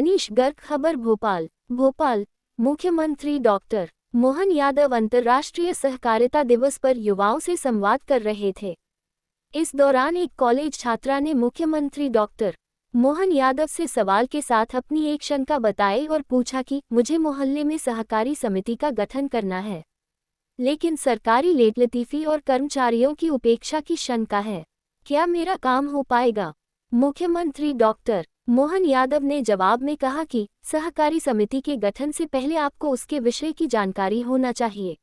मनीष गर्ग। खबर भोपाल। मुख्यमंत्री डॉक्टर मोहन यादव अंतर्राष्ट्रीय सहकारिता दिवस पर युवाओं से संवाद कर रहे थे। इस दौरान एक कॉलेज छात्रा ने मुख्यमंत्री डॉक्टर मोहन यादव से सवाल के साथ अपनी एक शंका बताई और पूछा कि मुझे मोहल्ले में सहकारी समिति का गठन करना है, लेकिन सरकारी लेटलतीफी और कर्मचारियों की उपेक्षा की शंका है। क्या मेरा काम हो पाएगा? मुख्यमंत्री डॉक्टर मोहन यादव ने जवाब में कहा कि सहकारी समिति के गठन से पहले आपको उसके विषय की जानकारी होना चाहिए।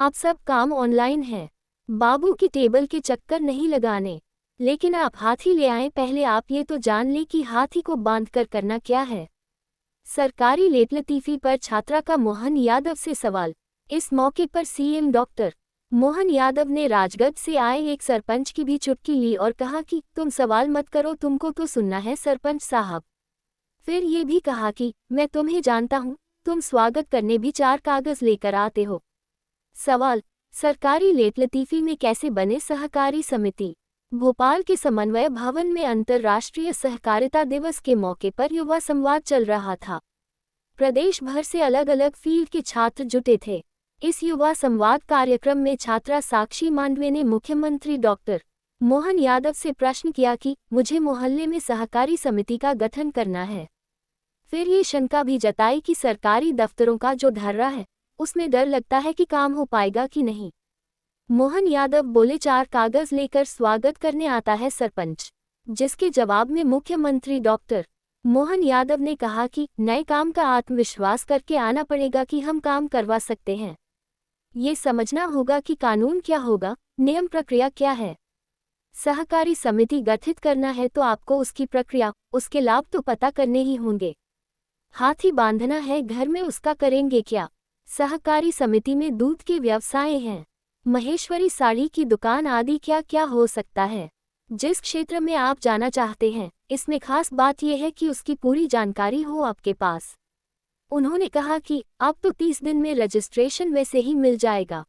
अब सब काम ऑनलाइन है। बाबू की टेबल के चक्कर नहीं लगाने, लेकिन आप हाथी ले आएं, पहले आप ये तो जान लें कि हाथी को बांधकर करना क्या है। सरकारी लेटलतीफी पर छात्रा का मोहन यादव से सवाल। इस मौके पर सीएम डॉक्टर मोहन यादव ने राजगढ़ से आए एक सरपंच की भी चुटकी ली और कहा कि तुम सवाल मत करो, तुमको तो सुनना है सरपंच साहब। फिर ये भी कहा कि मैं तुम्हें जानता हूँ, तुम स्वागत करने भी 4 कागज लेकर आते हो। सवाल: सरकारी लेटलतीफी में कैसे बने सहकारी समिति? भोपाल के समन्वय भवन में अंतर्राष्ट्रीय सहकारिता दिवस के मौके पर युवा संवाद चल रहा था। प्रदेश भर से अलग अलग फील्ड के छात्र जुटे थे। इस युवा संवाद कार्यक्रम में छात्रा साक्षी मांडवे ने मुख्यमंत्री डॉक्टर मोहन यादव से प्रश्न किया कि मुझे मोहल्ले में सहकारी समिति का गठन करना है। फिर ये शंका भी जताई कि सरकारी दफ्तरों का जो ढर्रा है, उसमें डर लगता है कि काम हो पाएगा कि नहीं। मोहन यादव बोले, 4 कागज लेकर स्वागत करने आता है सरपंच। जिसके जवाब में मुख्यमंत्री डॉक्टर मोहन यादव ने कहा कि नए काम का आत्मविश्वास करके आना पड़ेगा कि हम काम करवा सकते हैं। ये समझना होगा कि कानून क्या होगा, नियम प्रक्रिया क्या है। सहकारी समिति गठित करना है तो आपको उसकी प्रक्रिया, उसके लाभ तो पता करने ही होंगे। हाथी बांधना है घर में, उसका करेंगे क्या? सहकारी समिति में दूध के व्यवसाय हैं, महेश्वरी साड़ी की दुकान आदि, क्या क्या हो सकता है। जिस क्षेत्र में आप जाना चाहते हैं, इसमें खास बात यह है कि उसकी पूरी जानकारी हो आपके पास। उन्होंने कहा कि अब तो 30 दिन में रजिस्ट्रेशन वैसे ही मिल जाएगा।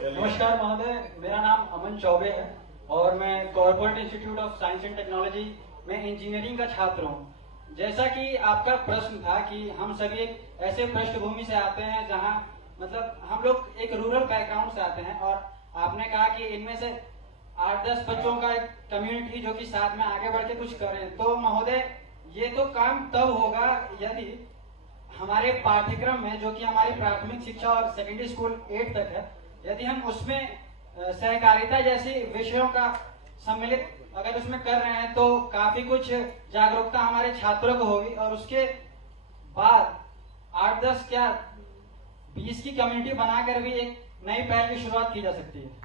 नमस्कार महोदय, मेरा नाम अमन चौबे है और मैं corporate institute of science and technology में इंजीनियरिंग का छात्र हूँ। जैसा कि आपका प्रश्न था कि हम सभी एक ऐसे पृष्ठभूमि से आते हैं जहाँ मतलब हम लोग एक रूरल बैकग्राउंड से आते हैं, और आपने कहा कि इनमें से 8-10 बच्चों का एक कम्युनिटी जो कि साथ में आगे बढ़ के कुछ करें। तो महोदय, ये तो काम तब होगा यदि हमारे पाठ्यक्रम में, जो कि हमारी प्राथमिक शिक्षा और सेकेंडरी स्कूल 8 तक है, यदि हम उसमें सहकारिता जैसी विषयों का सम्मिलित अगर उसमें कर रहे हैं तो काफी कुछ जागरूकता हमारे छात्रों को होगी, और उसके बाद 8-10 क्या 20 की कम्युनिटी बनाकर भी एक नई पहल की शुरुआत की जा सकती है।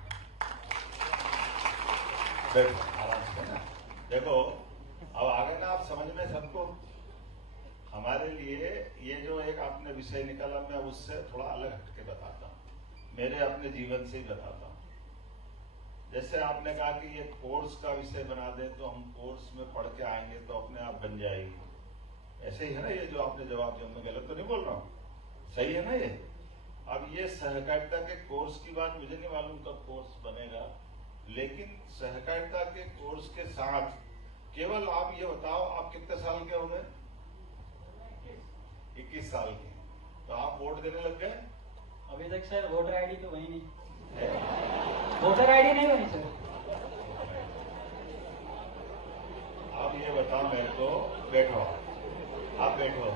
देखो, अब आगे ना आप समझ में सबको, हमारे लिए ये जो एक आपने विषय निकाला, मैं उससे थोड़ा अलग हटके बताता हूँ, मेरे अपने जीवन से ही बताता हूँ। जैसे आपने कहा कि ये कोर्स का विषय बना दे तो हम कोर्स में पढ़ के आएंगे तो अपने आप बन जाएगी, ऐसे ही है ना? ये जो आपने जवाब दिया, मैं गलत तो नहीं बोल रहा हूँ, सही है ना ये? अब ये सहकारिता के कोर्स की बात, मुझे नहीं मालूम कब कोर्स बनेगा, लेकिन सहकारिता के कोर्स के साथ केवल आप ये बताओ, आप कितने साल के हो गए? 21 साल के। तो आप वोट देने लग गए? अभी तक सर वोटर आईडी तो वही नहीं है। वोटर आईडी नहीं बनी सर। आप ये बताओ मेरे को, बैठो, आप बैठो,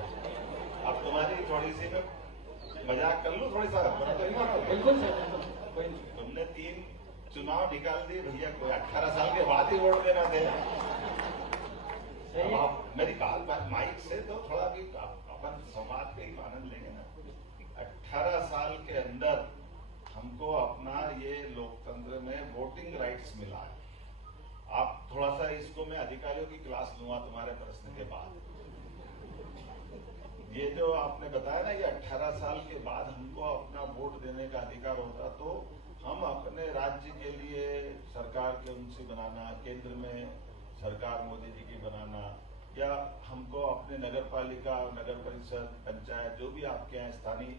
अब तुम्हारी थोड़ी सी मैं मजाक कर लूं, थोड़ी सा बिल्कुल सर। तुमने 3 चुनाव निकाल दिए भैया, कोई 18 साल के बाद ही वोट देना थे। आप मेरी बात माइक से तो थोड़ा भी अपन संवाद का ही आनंद लेंगे ना। 18 साल के अंदर हमको अपना ये लोकतंत्र में वोटिंग राइट्स मिला है। आप थोड़ा सा इसको मैं अधिकारियों की क्लास लूंगा तुम्हारे प्रश्न के बाद। ये जो आपने बताया ना, ये 18 साल के बाद हमको अपना वोट देने का अधिकार होता, तो हम अपने राज्य के लिए सरकार के उनसे बनाना, केंद्र में सरकार मोदी जी की बनाना, या हमको अपने नगर पालिका, नगर परिषद, पंचायत, जो भी आपके यहाँ स्थानीय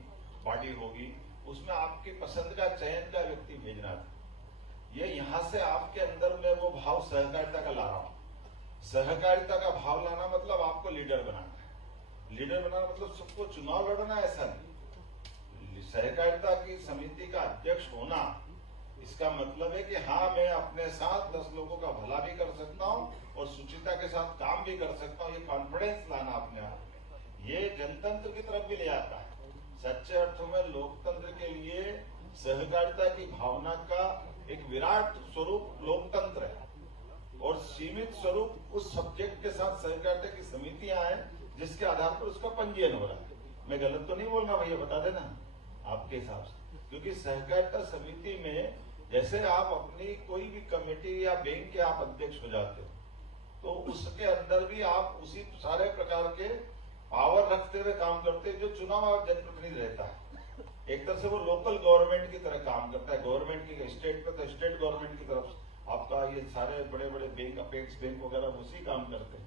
बॉडी होगी, उसमें आपके पसंद का चयन का व्यक्ति भेजना था। ये यहाँ से आपके अंदर में वो भाव सहकारिता का ला रहा हूं। सहकारिता का भाव लाना मतलब आपको लीडर बनाना है। लीडर बनाना मतलब सबको चुनाव लड़ना, ऐसा नहीं। सहकारिता की समिति का अध्यक्ष होना, इसका मतलब है कि हाँ, मैं अपने साथ 10 लोगों का भला भी कर सकता हूँ और सुचिता के साथ काम भी कर सकता हूँ। ये कॉन्फिडेंस लाना अपने आप में, ये जनतंत्र की तरफ भी ले आता है। सच्चे अर्थों में लोकतंत्र के लिए सहकारिता की भावना का एक विराट स्वरूप लोकतंत्र है, और सीमित स्वरूप उस सब्जेक्ट के साथ सहकारिता की समितियां हैं जिसके आधार पर उसका पंजीयन हो रहा है। मैं गलत तो नहीं बोल रहा भैया, बता देना आपके हिसाब से। क्योंकि सहकारिता समिति में जैसे आप अपनी कोई भी कमेटी या बैंक के आप अध्यक्ष हो जाते हो, तो उसके अंदर भी आप उसी सारे प्रकार के पावर रखते हुए काम करते हैं जो चुनाव जनप्रतिनिधि रहता है। एक तरह से वो लोकल गवर्नमेंट की तरह काम करता है। गवर्नमेंट की स्टेट पे तो स्टेट गवर्नमेंट की तरफ आपका ये सारे बड़े बड़े बैंक, अपेक्स बैंक वगैरह उसी काम करते हैं,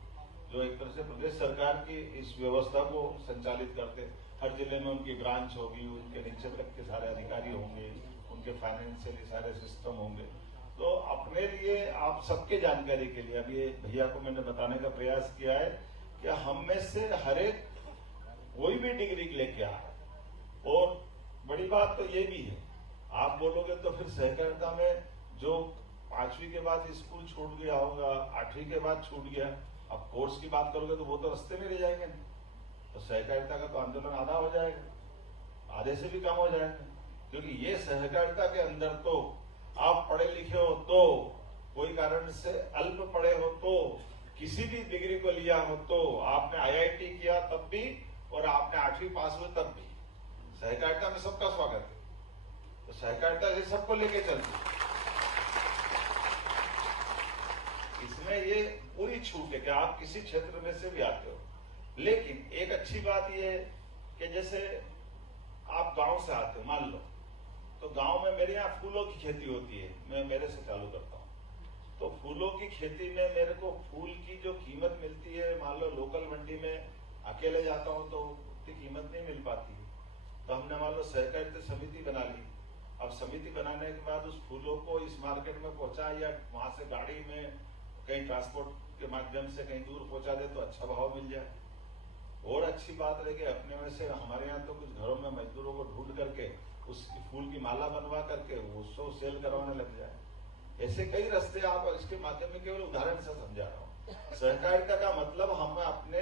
जो एक तरह से प्रदेश सरकार की इस व्यवस्था को संचालित करते हैं। हर जिले में उनकी ब्रांच होगी, उनके नीचे तक के सारे अधिकारी होंगे, उनके फाइनेंशियली सारे सिस्टम होंगे। तो अपने लिए, आप सबके जानकारी के लिए, अभी भैया को मैंने बताने का प्रयास किया है कि हम में से हर एक कोई भी डिग्री लेके आए। और बड़ी बात तो ये भी है, आप बोलोगे तो फिर सहकारिता में जो 5वीं के बाद स्कूल छूट गया होगा, 8वीं के बाद छूट गया, अब कोर्स की बात करोगे तो वो तो रास्ते में रह जाएंगे, तो सहकारिता का तो आंदोलन आधा हो जाएगा, आधे से भी कम हो जाएगा। क्योंकि ये सहकारिता के अंदर तो आप पढ़े लिखे हो तो, कोई कारण से अल्प पढ़े हो तो, किसी भी डिग्री को लिया हो तो, आपने IIT किया तब भी, और आपने 8वीं पास हुए तब भी, सहकारिता में सबका स्वागत है। तो सहकारिता ये सबको लेके चलती है। इसमें ये पूरी छूट है कि आप किसी क्षेत्र में से भी आते हो। लेकिन एक अच्छी बात ये है कि जैसे आप गांव से आते हो, मान लो, तो गांव में मेरे यहाँ फूलों की खेती होती है, मैं मेरे से चालू करता हूँ। तो फूलों की खेती में मेरे को फूल की जो कीमत मिलती है, मान लो लोकल मंडी में अकेले जाता हूँ तो उतनी कीमत नहीं मिल पाती। तो हमने मान लो सहकारिता समिति बना ली। अब समिति बनाने के बाद उस फूलों को इस मार्केट में पहुंचा, या वहां से गाड़ी में कहीं ट्रांसपोर्ट के माध्यम से कहीं दूर पहुंचा दे तो अच्छा भाव मिल जाए। और अच्छी बात रहे कि अपने में से हमारे यहाँ तो कुछ घरों में मजदूरों को ढूंढ करके उसकी फूल की माला बनवा करके उसको सेल करवाने लग जाए। ऐसे कई रास्ते आप इसके माध्यम में, केवल उदाहरण से समझा रहा हूँ। सहकारिता का मतलब हम अपने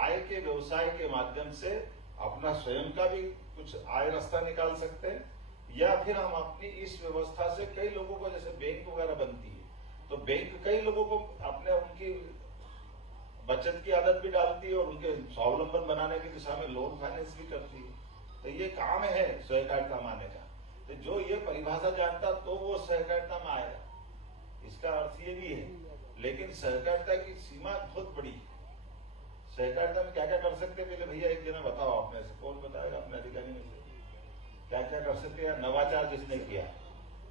आय के व्यवसाय के माध्यम से अपना स्वयं का भी कुछ आय रास्ता निकाल सकते हैं, या फिर हम अपनी इस व्यवस्था से कई लोगों को, जैसे बैंक वगैरह बनती है तो बैंक कई लोगों को अपने उनकी बचत की आदत भी डालती है और उनके स्वावलंबन बनाने की दिशा में लोन फाइनेंस भी करती है। तो ये काम है सहकारिता माने का। तो जो ये परिभाषा जानता तो वो सहकारिता में आएगा, इसका अर्थ ये भी है। लेकिन सहकारिता की सीमा बहुत बड़ी है। सहकारिता में क्या क्या कर सकते हैं, पहले भैया एक जना बताओ, अपने से कौन बताएगा, अपने अधिकारी में से क्या क्या कर सकते हैं? नवाचार जिसने किया,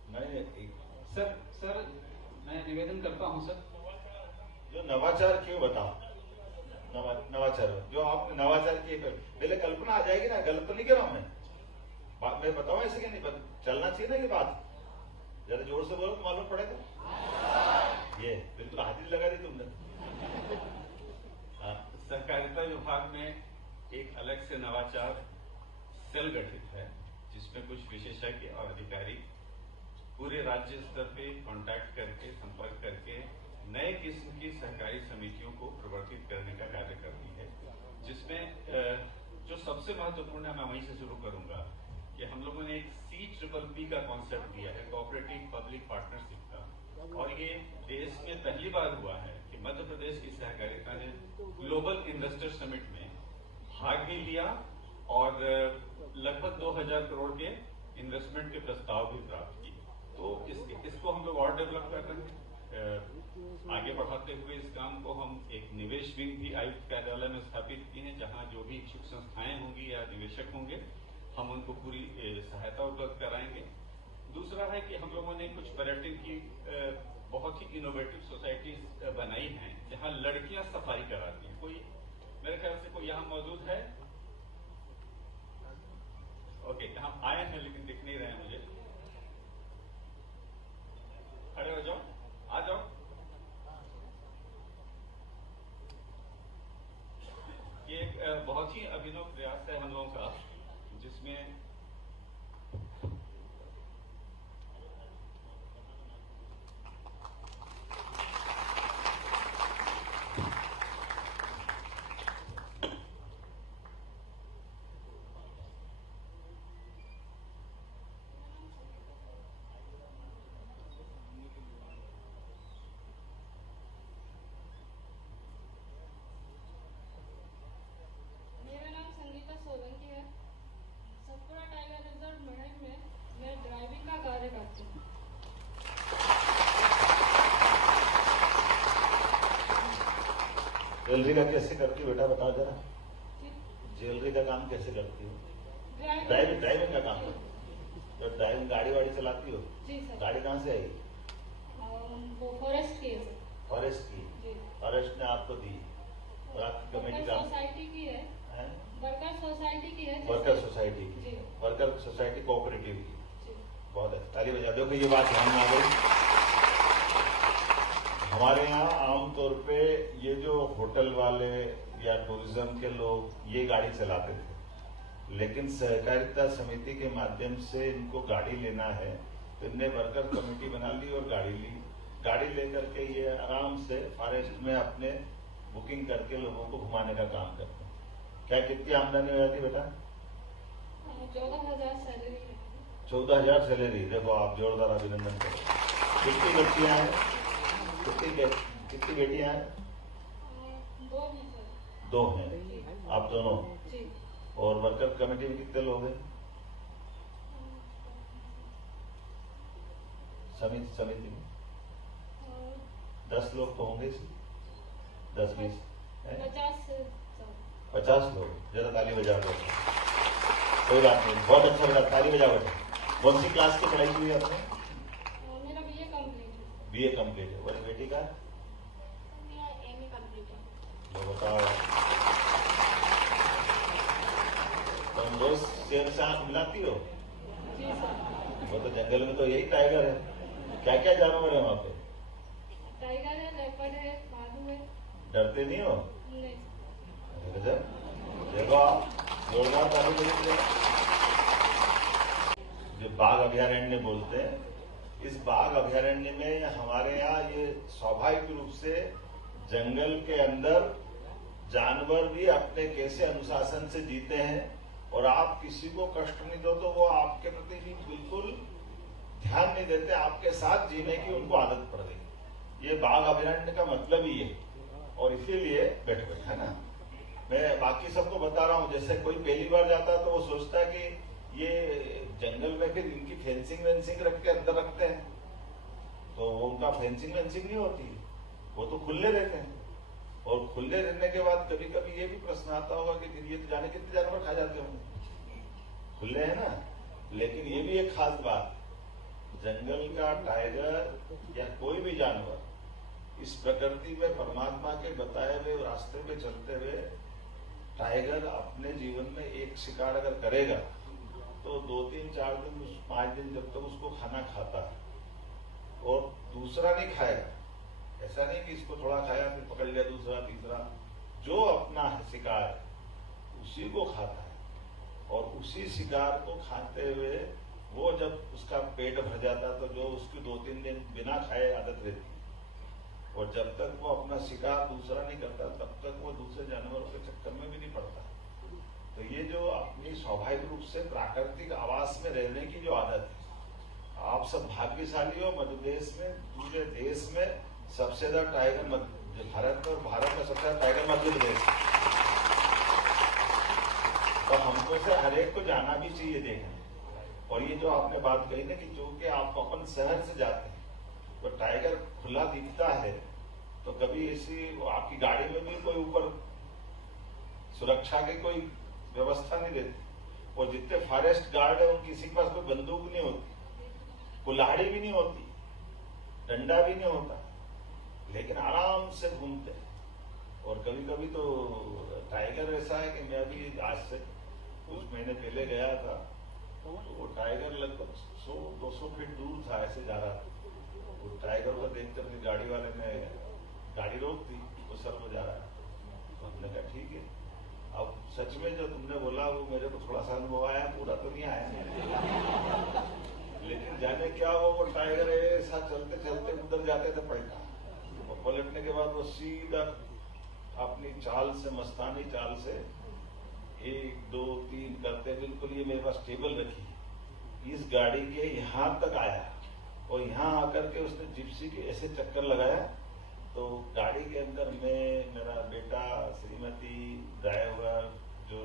मैंने सर मैं निवेदन करता हूं सर, जो नवाचार क्यों बताओ, नवाचार जो आपने नवाचार किए, पहले कल्पना आ जाएगी ना, गलत तो नहीं कह रहा हूं मैं बताऊं ऐसे कि नहीं, चलना चाहिए ना ये बात, जरा जोर से बोलो तो मालूम पड़ेगा। ये बिल्कुल हाजिरी लगा दी तुमने। सहकारिता विभाग में एक अलग से नवाचार सेल गठित है, जिसमें कुछ विशेषज्ञ और अधिकारी पूरे राज्य स्तर पे कांटेक्ट करके, संपर्क करके नए किस्म की सहकारी समितियों को प्रवर्तित करने का कार्य करती है। जिसमें जो सबसे महत्वपूर्ण है, मैं वहीं से शुरू करूंगा, कि हम लोगों ने एक CPPP का कॉन्सेप्ट दिया है, कोऑपरेटिव पब्लिक पार्टनरशिप का। और ये देश में पहली बार हुआ है कि मध्य प्रदेश की सहकारिता ने ग्लोबल इन्वेस्टर समिट में भाग भी लिया और लगभग 2000 करोड़ के इन्वेस्टमेंट के प्रस्ताव भी प्राप्त किए। तो इसको हम लोग और डेवलप कर रहे हैं। आगे बढ़ाते हुए इस काम को हम एक निवेश विंग भी आयुक्त कार्यालय में स्थापित किए हैं, जहां जो भी इच्छुक संस्थाएं होंगी या निवेशक होंगे, हम उनको पूरी सहायता उपलब्ध कराएंगे। दूसरा है कि हम लोगों ने कुछ पर्यटन की बहुत ही इनोवेटिव सोसाइटीज बनाई हैं, जहां लड़कियां सफाई कराती हैं। कोई मेरे ख्याल से कोई यहाँ मौजूद है? ओके, हम आए हैं लेकिन दिख नहीं रहे हैं मुझे। बहुत ही अभिनव प्रयास है हम लोगों का, जिसमें ज्वेलरी का कैसे करती हो बेटा, बताओ जरा। ज्वेलरी का काम कैसे करती हो? ड्राइविंग का काम तो ड्राइविंग गाड़ी वाड़ी चलाती हो? जी सर। गाड़ी कहाँ से आई? वो फॉरेस्ट की है सर। फॉरेस्ट की? जी। फॉरेस्ट ने आपको दी और आपकी कमेटी का? सोसाइटी की है। वर्कर सोसाइटी की है। वर्कर सोसाइटी की? वर्कर सोसाइटी कोऑपरेटिव की। बहुत अच्छा, ताली बजा दो कि ये बात ध्यान में आ गई। हमारे यहाँ आमतौर पे ये जो होटल वाले या टूरिज्म के लोग ये गाड़ी चलाते थे, लेकिन सहकारिता समिति के माध्यम से इनको गाड़ी लेना है तो इनने वर्कर कमेटी बना ली और गाड़ी ली। गाड़ी लेकर के ये आराम से फॉरेस्ट में अपने बुकिंग करके लोगों को घुमाने का काम करते हैं। क्या कितनी आमदनी हो जाती बेटा? 14,000 सैलरी। 14,000 सैलरी। देखो आप जोरदार अभिनंदन करो। कितनी बच्चियां हैं? कितनी बेटियां हैं? 2 हैं सर। 2 हैं। आप दोनों? जी। और वर्कर कमेटी में कितने लोग हैं? समिति में 10 लोग तो होंगे। 10-20 50 लोग। जरा ताली बजा दो। कोई बात नहीं, बहुत अच्छा बेटा, ताली बजा बेटा। कौन सी क्लास की पढ़ाई हुई आपने? मेरा बीए कंप्लीट है। बीए कंप्लीट है। और बेटी का? मेरा एमए कंप्लीट है। तो बताओ, तुम रोज शेर से आंख मिलाती हो? जी सर। वो तो जंगल में तो यही टाइगर है। क्या क्या जानवर है वहाँ पे? टाइगर है, लेपर्ड है, भालू है। डरते नहीं हो? नहीं। देखो आप जोरदार ताली बजाइए। जो बाघ अभयारण्य बोलते हैं, इस बाघ अभयारण्य में हमारे यहाँ ये स्वाभाविक रूप से जंगल के अंदर जानवर भी अपने कैसे अनुशासन से जीते हैं और आप किसी को कष्ट नहीं दो तो वो आपके प्रति भी बिल्कुल ध्यान नहीं देते, आपके साथ जीने की उनको आदत पड़ गई। ये बाघ अभयारण्य का मतलब ही है। और इसीलिए बैठो है ना, मैं बाकी सबको बता रहा हूँ। जैसे कोई पहली बार जाता है तो वो सोचता है कि ये जंगल में फिर इनकी फेंसिंग वेंसिंग रख के अंदर रखते हैं, तो वो उनका फेंसिंग वेंसिंग नहीं होती, वो तो खुले रहते हैं। और खुले रहने के बाद कभी कभी ये भी प्रश्न आता होगा कि फिर ये तो जाने कितने जानवर खा जाते होंगे, खुले है ना। लेकिन ये भी एक खास बात, जंगल का टाइगर या कोई भी जानवर इस प्रकृति में परमात्मा के बताए हुए रास्ते पे चलते हुए, टाइगर अपने जीवन में एक शिकार अगर करेगा तो 2-3-4 दिन 5 दिन जब तक उसको खाना खाता है और दूसरा नहीं खाएगा। ऐसा नहीं कि इसको थोड़ा खाया फिर पकड़ लिया दूसरा तीसरा, जो अपना शिकार है उसी को खाता है। और उसी शिकार को खाते हुए वो जब उसका पेट भर जाता तो जो उसकी 2-3 दिन बिना खाए आदत रहती, और जब तक वो अपना शिकार दूसरा नहीं करता तब तक वो दूसरे जानवरों के चक्कर में भी नहीं पड़ता। तो ये जो अपनी स्वाभाविक रूप से प्राकृतिक आवास में रहने की जो आदत है, आप सब भाग्यशाली हो। मध्य प्रदेश में, पूरे देश में सबसे ज्यादा टाइगर भारत में, और भारत में सबसे ज्यादा टाइगर मध्य प्रदेश। तो हमको से हर एक को जाना भी चाहिए देखने। और ये जो आपने बात कही ना कि जो कि आप अपन शहर से जाते हैं तो टाइगर खुला दिखता है, तो कभी ऐसी आपकी गाड़ी में भी कोई ऊपर सुरक्षा की कोई व्यवस्था नहीं रहती। और जितने फॉरेस्ट गार्ड है उन किसी के पास कोई बंदूक नहीं होती, कुल्हाड़ी भी नहीं होती, डंडा भी नहीं होता, लेकिन आराम से घूमते हैं। और कभी कभी तो टाइगर ऐसा है कि मैं अभी आज से कुछ महीने पहले गया था, तो वो टाइगर लगभग 100-200 फीट दूर था, ऐसे जा रहा था। वो टाइगर को देखकर अपनी गाड़ी वाले ने गाड़ी रोक दी, वो सर हो जा रहा है। तो हमने कहा ठीक है, अब सच में जो तुमने बोला वो मेरे को थोड़ा सा अनुभव आया, पूरा तो नहीं आया, लेकिन जाने क्या वो टाइगर ऐसा चलते चलते उधर जाते थे पलटा, और पलटने के बाद वो सीधा अपनी चाल से, मस्तानी चाल से 1 2 3 करते बिल्कुल ये मेरे पास टेबल रखी, इस गाड़ी के यहाँ तक आया, और यहाँ आकर के उसने जिप्सी के ऐसे चक्कर लगाया, तो गाड़ी के अंदर में मेरा बेटा, श्रीमती, ड्राइवर, जो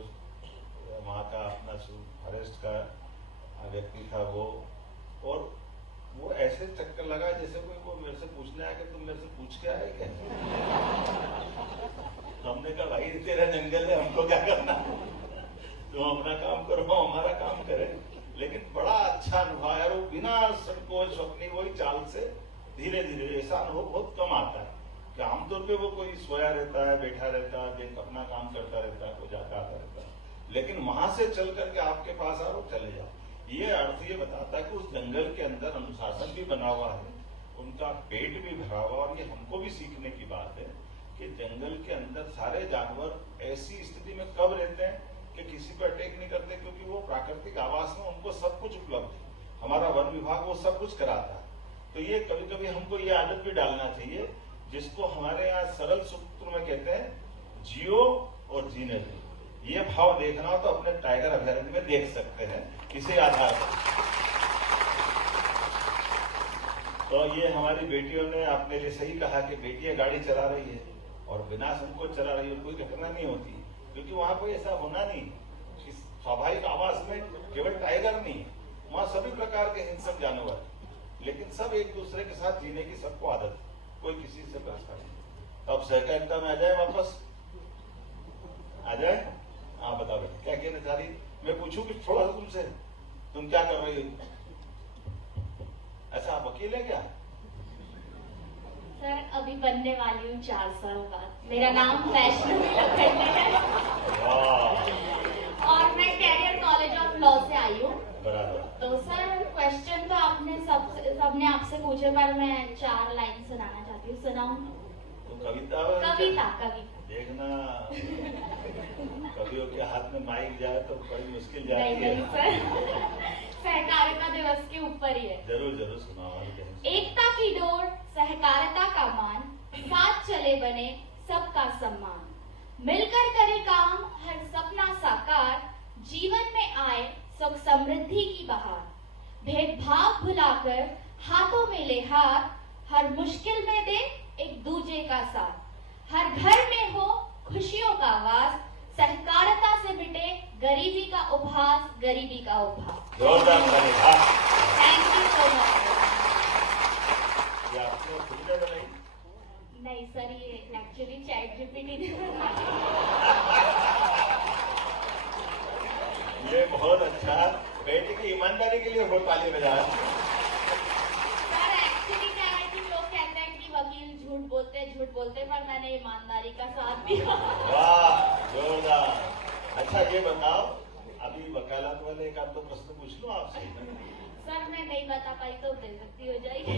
वहाँ का अपना फॉरेस्ट का व्यक्ति था वो, और वो ऐसे चक्कर लगा जैसे कोई वो मेरे से पूछने आया कि तुम मेरे से पूछ के आए क्या? तो हमने कहा भाई तेरा जंगल है, हमको क्या करना, तुम अपना काम करो, हमारा काम करें। लेकिन बड़ा अच्छा अनुभव है, वो बिना संकोच अपनी वही चाल से धीरे धीरे, ऐसा अनुभव बहुत कम आता है कि आमतौर पे वो कोई सोया रहता है, बैठा रहता है, देख अपना काम करता रहता है, कोई जाता आता रहता है, लेकिन वहां से चल करके आपके पास आओ, चले जाओ। ये अर्थ ये बताता है कि उस जंगल के अंदर अनुशासन भी बना हुआ है, उनका पेट भी भरा हुआ, और ये हमको भी सीखने की बात है कि जंगल के अंदर सारे जानवर ऐसी स्थिति में कब रहते हैं कि किसी पर अटैक नहीं करते, क्योंकि वो प्राकृतिक आवास में उनको सब कुछ उपलब्ध है, हमारा वन विभाग वो सब कुछ कराता है। तो ये कभी कभी हमको ये आदत भी डालना चाहिए, जिसको हमारे यहाँ सरल सूत्र में कहते हैं जियो और जीने दो। ये भाव देखना हो तो अपने टाइगर अभयारण्य में देख सकते हैं किसी आधार पर। तो ये हमारी बेटियों ने अपने लिए सही कहा कि बेटियां गाड़ी चला रही है और बिना संकोच चला रही है, कोई घटना नहीं होती, क्योंकि वहां कोई ऐसा होना नहीं। इस स्वाभाविक आवास में केवल टाइगर नहीं, वहां सभी प्रकार के हिंसक जानवर, लेकिन सब एक दूसरे के साथ जीने की सबको आदत, कोई किसी से बहस नहीं। अब सहकारिता में आ जाए, वापस आ जाए। हाँ बताओ बेटा क्या कहना चाह रही, मैं पूछूं कि थोड़ा सा तुमसे, तुम क्या कर रही हो? अच्छा आप वकील है क्या? सर अभी बनने वाली हूँ 4 साल बाद। मेरा नाम वैष्णवी लखंडे है और मैं कैरियर कॉलेज ऑफ लॉ से आई हूँ। बराबर। तो सर क्वेश्चन तो आपने सबने आपसे पूछे, पर मैं 4 लाइन सुनाना चाहती हूँ। सुनाऊँ? तो कविता देखना, कवियों के हाथ में माइक जाए तो बड़ी मुश्किल जाती है। नहीं सर, सहकारिता दिवस के ऊपर ही है। जरूर जरूर सुनाओ। एकता की डोर, सहकारिता का मान, साथ चले बने सबका सम्मान, मिलकर करे काम हर सपना साकार, जीवन में आए सुख समृद्धि की बहार, भेदभाव भुलाकर हाथों में ले हाथ, हर मुश्किल में दे एक दूजे का साथ, हर घर में हो खुशियों का वास, सहकारिता से मिटे गरीबी का उपहास, गरीबी का उपहास। जोरदार तालियां। Thank you so much. ये आपने खुद ने बनाई? नहीं सर, ये एक्चुअली चैट जीपीटी ने ये बहुत अच्छा, बेटे की ईमानदारी के लिए बहुत ताली बजाया। सर एक्चुअली क्या है कि लोग कहते हैं कि वकील झूठ बोलते, पर मैंने ईमानदारी का साथ दिया। वाह जोरदार। अच्छा ये बताओ, अभी वकालत वाले एक आध दो प्रश्न पूछ लूं आपसे? सर मैं नहीं बता पाई तो बेइज्जती हो जाएगी।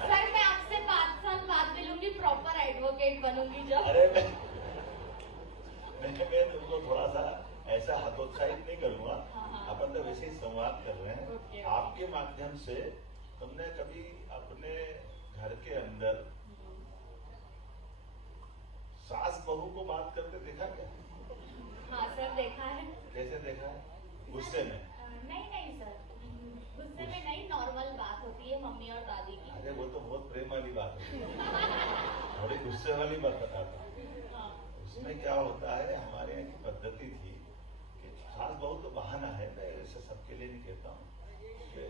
सर मैं आपसे 5 साल बाद मिलूंगी, प्रॉपर एडवोकेट बनूंगी जब। अरे मैं तुमको थोड़ा सा ऐसा हतोत्साहित नहीं करूंगा, अपन तो वैसे ही संवाद कर रहे हैं। आपके माध्यम से तुमने कभी अपने घर के अंदर सास बहू को बात करते देखा क्या? हाँ सर देखा है। कैसे देखा है? गुस्से में? नहीं सर, गुस्से में नहीं, नॉर्मल बात होती है मम्मी और दादी की। अरे वो तो बहुत प्रेम वाली बात है, थोड़ी गुस्से वाली बात बताता हूँ। उसमें क्या होता है, हमारे यहाँ की पद्धति थी कि सास बहू तो बहाना है, मैं ऐसे सबके लिए नहीं कहता हूँ कि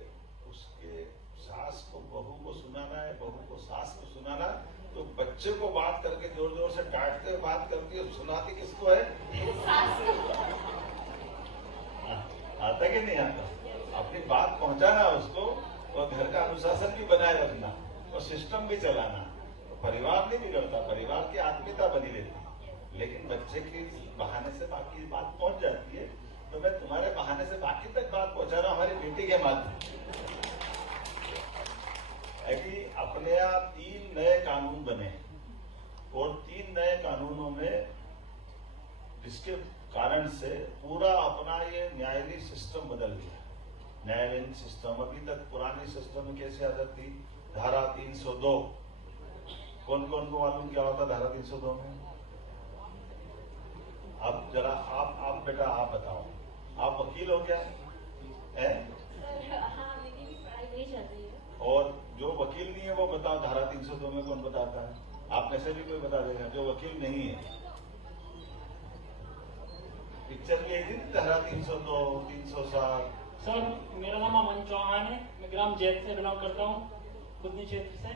उसके सास को बहू को सुनाना है, बहू को सास को सुनाना, तो बच्चे को बात करके जोर जोर से डांटते हुए बात करती है, सुनाती किसको है? सास को। आता कि नहीं आता? अपनी बात पहुंचाना उसको, और घर का अनुशासन भी बनाए रखना, और सिस्टम भी चलाना, तो परिवार नहीं बिगड़ता, परिवार की आत्मीयता बनी रहती है। लेकिन बच्चे की बहाने से बाकी बात पहुंच जाती है, तो मैं तुम्हारे बहाने से बाकी तक बात पहुंचा रहा हूँ हमारी बेटी के माध्यम। अपने यहाँ 3 नए कानून बने, और 3 नए कानूनों में जिसके कारण से पूरा अपना ये न्यायालय सिस्टम बदल गया। न्यायालयीन सिस्टम अभी तक पुरानी सिस्टम में कैसे आदत थी, धारा 302, कौन कौन को मालूम क्या होता धारा 302 में? अब जरा आप बेटा आप बताओ, आप वकील हो क्या है? हाँ, मेरी भी पढ़ाई वही चल रही है। और जो वकील नहीं है वो बताओ धारा 302 में कौन बताता है? आप में से भी कोई बता देगा जो वकील नहीं है। पिक्चर भी एक दिन धारा 302, 307। सर मेरा नाम अमन चौहान है, मैं ग्राम जैत से बिलोंग करता हूँ, खुदनी क्षेत्र से।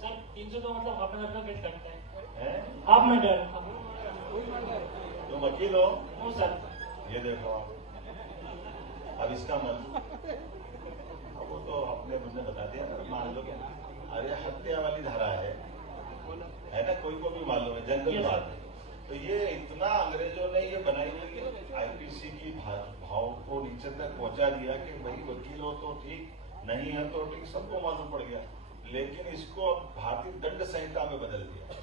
सर 302 मतलब हाफ एन आवर का करता है, हाफ मर्डर। तो वकील हो? No sir. ये देखो अब इसका मतलब वो तो आपने मुझे बता दिया ना, मान लो क्या अरे हत्या वाली धारा है ना, कोई को भी मालूम है, जंगल बात है। तो ये इतना अंग्रेजों ने ये बनाई हुई आईपीसी की भाव को नीचे तक पहुंचा दिया कि भाई वकील हो तो ठीक, नहीं है तो ठीक, सबको मालूम पड़ गया। लेकिन इसको अब भारतीय दंड संहिता में बदल दिया,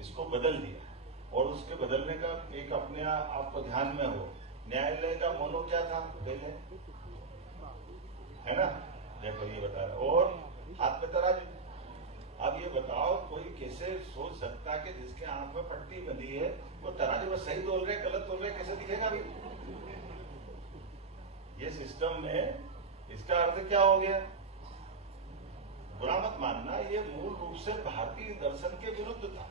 इसको बदल दिया। और उसके बदलने का एक अपने आपको ध्यान में हो, न्यायालय का मोनो क्या था पहले, है ना? देखो ये बता रहा, और हाथ में तराजू। अब ये बताओ कोई कैसे सोच सकता कि जिसके आंख में पट्टी बंधी है वो तराजू में सही तोल रहे गलत तोल रहे कैसे दिखेगा भी? ये सिस्टम में इसका अर्थ क्या हो गया? बुरा मत मानना, ये मूल रूप से भारतीय दर्शन के विरुद्ध था।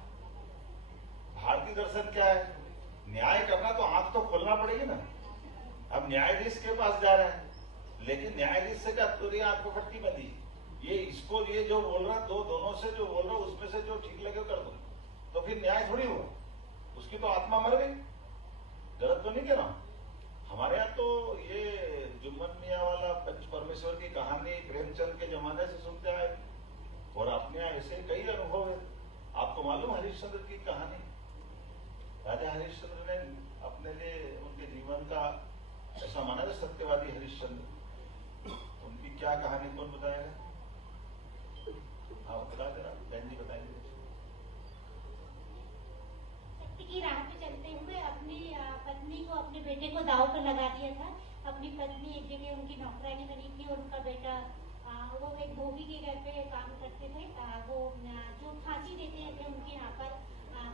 भारतीय दर्शन क्या है? न्याय करना तो आंख तो खोलना पड़ेगी ना। अब न्यायाधीश के पास जा रहे हैं, लेकिन न्यायाधीश से क्या पूरी आंख को पट्टी बंधी, ये इसको ये जो बोल रहा दोनों से जो बोल रहा उसमें से जो ठीक लगे कर दो, तो फिर न्याय थोड़ी हुआ, उसकी तो आत्मा मर गई। गलत तो नहीं कह रहा हूं। हमारे यहाँ तो ये जुम्मन मियाँ वाला पंच परमेश्वर की कहानी प्रेमचंद के जमाने से सुनते आए, और अपने यहाँ ऐसे कई अनुभव है। आपको मालूम हरिश्चंद्र की कहानी? राजा हरिश्चंद्र ने अपने लिए उनके जीवन का ऐसा माना था, सत्यवादी हरिश्चंद्र, उनकी क्या कहानी कौन बताएगा? हाँ बता देना, बहन जी बताएंगे। सत्य की राह पे चलते हुए अपनी पत्नी को, अपने बेटे को दांव पर लगा दिया था। अपनी पत्नी एक जगह उनकी नौकरानी बनी थी और उनका बेटा वो एक धोबी के घर पे काम करते थे। वो जो फांसी देते थे उनके यहाँ पर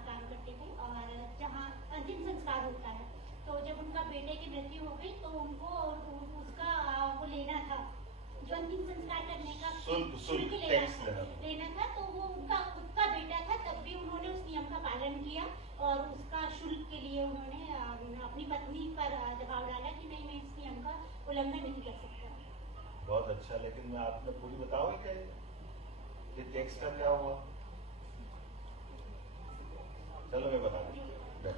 काम करते थे, और जहाँ अंतिम संस्कार होता है, तो जब उनका बेटे की मृत्यु हो गई तो उनको उसका वो लेना था, जो अंतिम संस्कार करने का शुल्क लेना था। तो वो उनका खुद का बेटा था, तब भी उन्होंने उस नियम का पालन किया और उसका शुल्क के लिए उन्होंने अपनी पत्नी पर दबाव डाला कि नहीं, मैं इस नियम का उल्लंघन नहीं कर सकता। बहुत अच्छा, लेकिन मैं आपने पूरी बताओगे क्या ये टैक्स का क्या हुआ? चलो मैं बता दूं।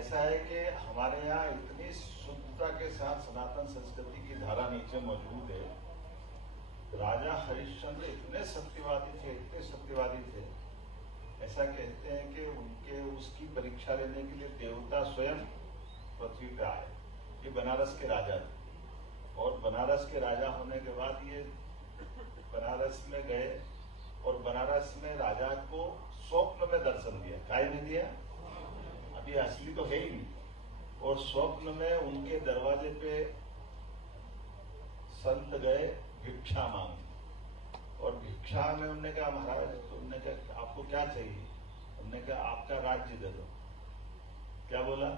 ऐसा है कि हमारे यहाँ इतनी शुद्धता के साथ सनातन संस्कृति की धारा नीचे मौजूद है। राजा हरिश्चंद्र इतने सत्यवादी थे, ऐसा कहते हैं कि उनके उसकी परीक्षा लेने के लिए देवता स्वयं पृथ्वी पे आए। ये बनारस के राजा थे, और बनारस के राजा होने के बाद ये बनारस में गए, और बनारस में राजा को स्वप्न में दर्शन दिया। काय नहीं दिया? अभी असली तो है ही नहीं। और स्वप्न में उनके दरवाजे पे संत गए भिक्षा मांग, और भिक्षा में उन्होंने कहा महाराज तुमने कहा आपको क्या चाहिए? उन्होंने कहा आपका राज्य दे दो। क्या बोला?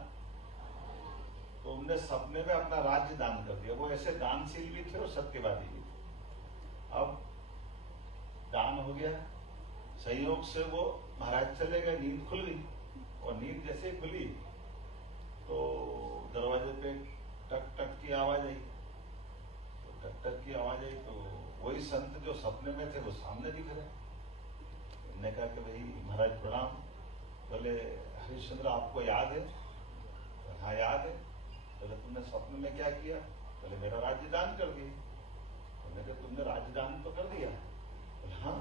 तो उनने सपने में अपना राज्य दान कर दिया। वो ऐसे दानशील भी थे और सत्यवादी भी थे। अब दान हो गया, संयोग से वो महाराज चले गए, नींद खुल गई, और नींद जैसे खुली तो दरवाजे पे टक टक की आवाज आई। तो टक टक की आवाज आई तो वही संत जो सपने में थे वो सामने दिख रहे। उन्होंने कहा कि भाई महाराज प्रणाम। बोले हरिश्चंद्र आपको याद है? हाँ याद है। बोले तुमने सपने में क्या किया? बोले मेरा राज्य दान कर दिया। उन्होंने कहा तुमने राज्य दान तो कर दिया? बोले हाँ।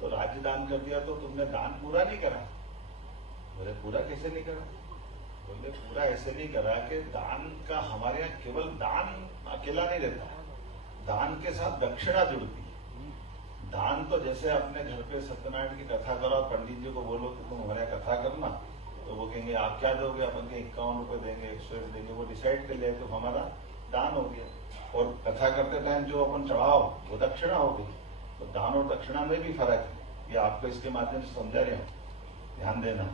तो राज्य दान कर दिया तो तुमने दान पूरा नहीं करा? बोले पूरा कैसे नहीं करा? बोले पूरा ऐसे नहीं करा कि दान का हमारे यहाँ केवल दान अकेला नहीं रहता, दान के साथ दक्षिणा जुड़ती है। दान तो जैसे अपने घर पे सत्यनारायण की कथा करो, पंडित जी को बोलो कि तुम हमारे यहाँ कथा करना, तो वो कहेंगे आप क्या दोगे, अपन के 51 रुपए देंगे, 101 देंगे, वो डिसाइड कर ले तो हमारा दान हो गया। और कथा करते टाइम जो अपन चढ़ाओ वो दक्षिणा हो गई। तो दान और दक्षिणा में भी फर्क है, ये आपको इसके माध्यम से समझा रहे हो, ध्यान देना।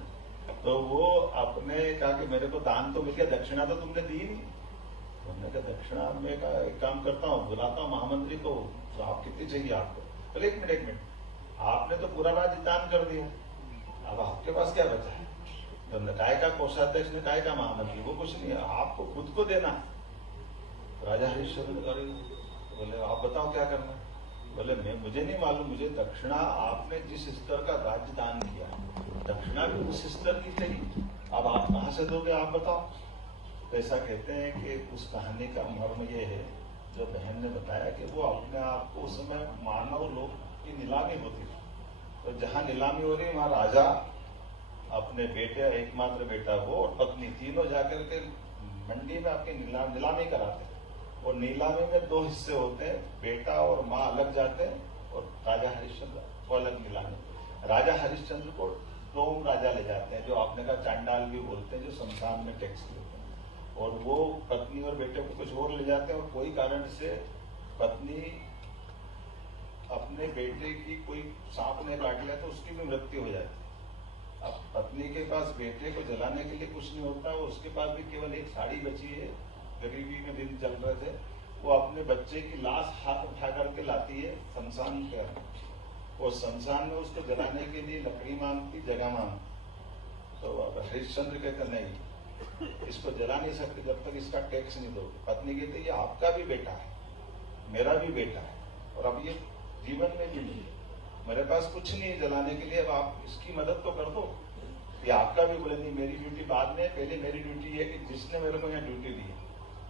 तो वो आपने कहा कि मेरे को दान तो मिल गया, दक्षिणा तो तुमने दी नहीं। हमने कहा दक्षिणा में एक काम करता हूँ, बुलाता हूँ महामंत्री को, तो आप कितनी चाहिए आपको? बोले एक मिनट, आपने तो पूरा राज्य दान कर दिया, अब आपके पास क्या बचा है? तो काय का कोषाध्यक्ष ने, काय का महामंत्री, वो कुछ नहीं है, आपको खुद को देना। राजा हरिश्चंद्र बोले आप बताओ क्या करना? बोले मुझे नहीं मालूम, मुझे दक्षिणा आपने जिस स्तर का राज्य दान किया, दक्षिणा भी उस स्तर की थी, अब आप कहाँ से दोगे आप बताओ? तो ऐसा कहते हैं कि उस कहानी का मर्म ये है, जो बहन ने बताया कि वो अपने आप को उस समय मानव लोग की नीलामी होती थी। तो जहाँ नीलामी हो रही वहाँ राजा अपने बेटे, एकमात्र बेटा वो और पत्नी, तीनों जाकर के मंडी में आपकी नीलामी कराते हैं। और नीलामी में 2 हिस्से होते हैं, बेटा और माँ अलग जाते हैं और राजा हरिश्चंद्र को अलग नीलामी। राजा हरिश्चंद्र को डोम राजा ले जाते हैं, जो आपने कहा चांडाल भी बोलते हैं, जो शमशान में टैक्स लेते हैं। और वो पत्नी और बेटे को कुछ और ले जाते हैं, और कोई कारण से पत्नी अपने बेटे की कोई सांप ने काट लिया तो उसकी भी मृत्यु हो जाती है। अब पत्नी के पास बेटे को जलाने के लिए कुछ नहीं होता, उसके पास भी केवल एक साड़ी बची है, गरीबी में दिन चल रहे थे, वो अपने बच्चे की लाश हाथ उठा करके लाती है शमशान के, और शमशान में उसको जलाने के लिए लकड़ी मांगती, जगह मांगती। तो अब हरिश्चंद्र कहते नहीं, इसको जला नहीं सकते जब तक इसका टैक्स नहीं दो। पत्नी कहती ये आपका भी बेटा है, मेरा भी बेटा है, और अब ये जीवन में भी नहीं, मेरे पास कुछ नहीं है जलाने के लिए, अब आप इसकी मदद तो कर दो। ये आपका भी। बोले नहीं, मेरी ड्यूटी बाद में, पहले मेरी ड्यूटी है कि जिसने मेरे को यहाँ ड्यूटी दी है,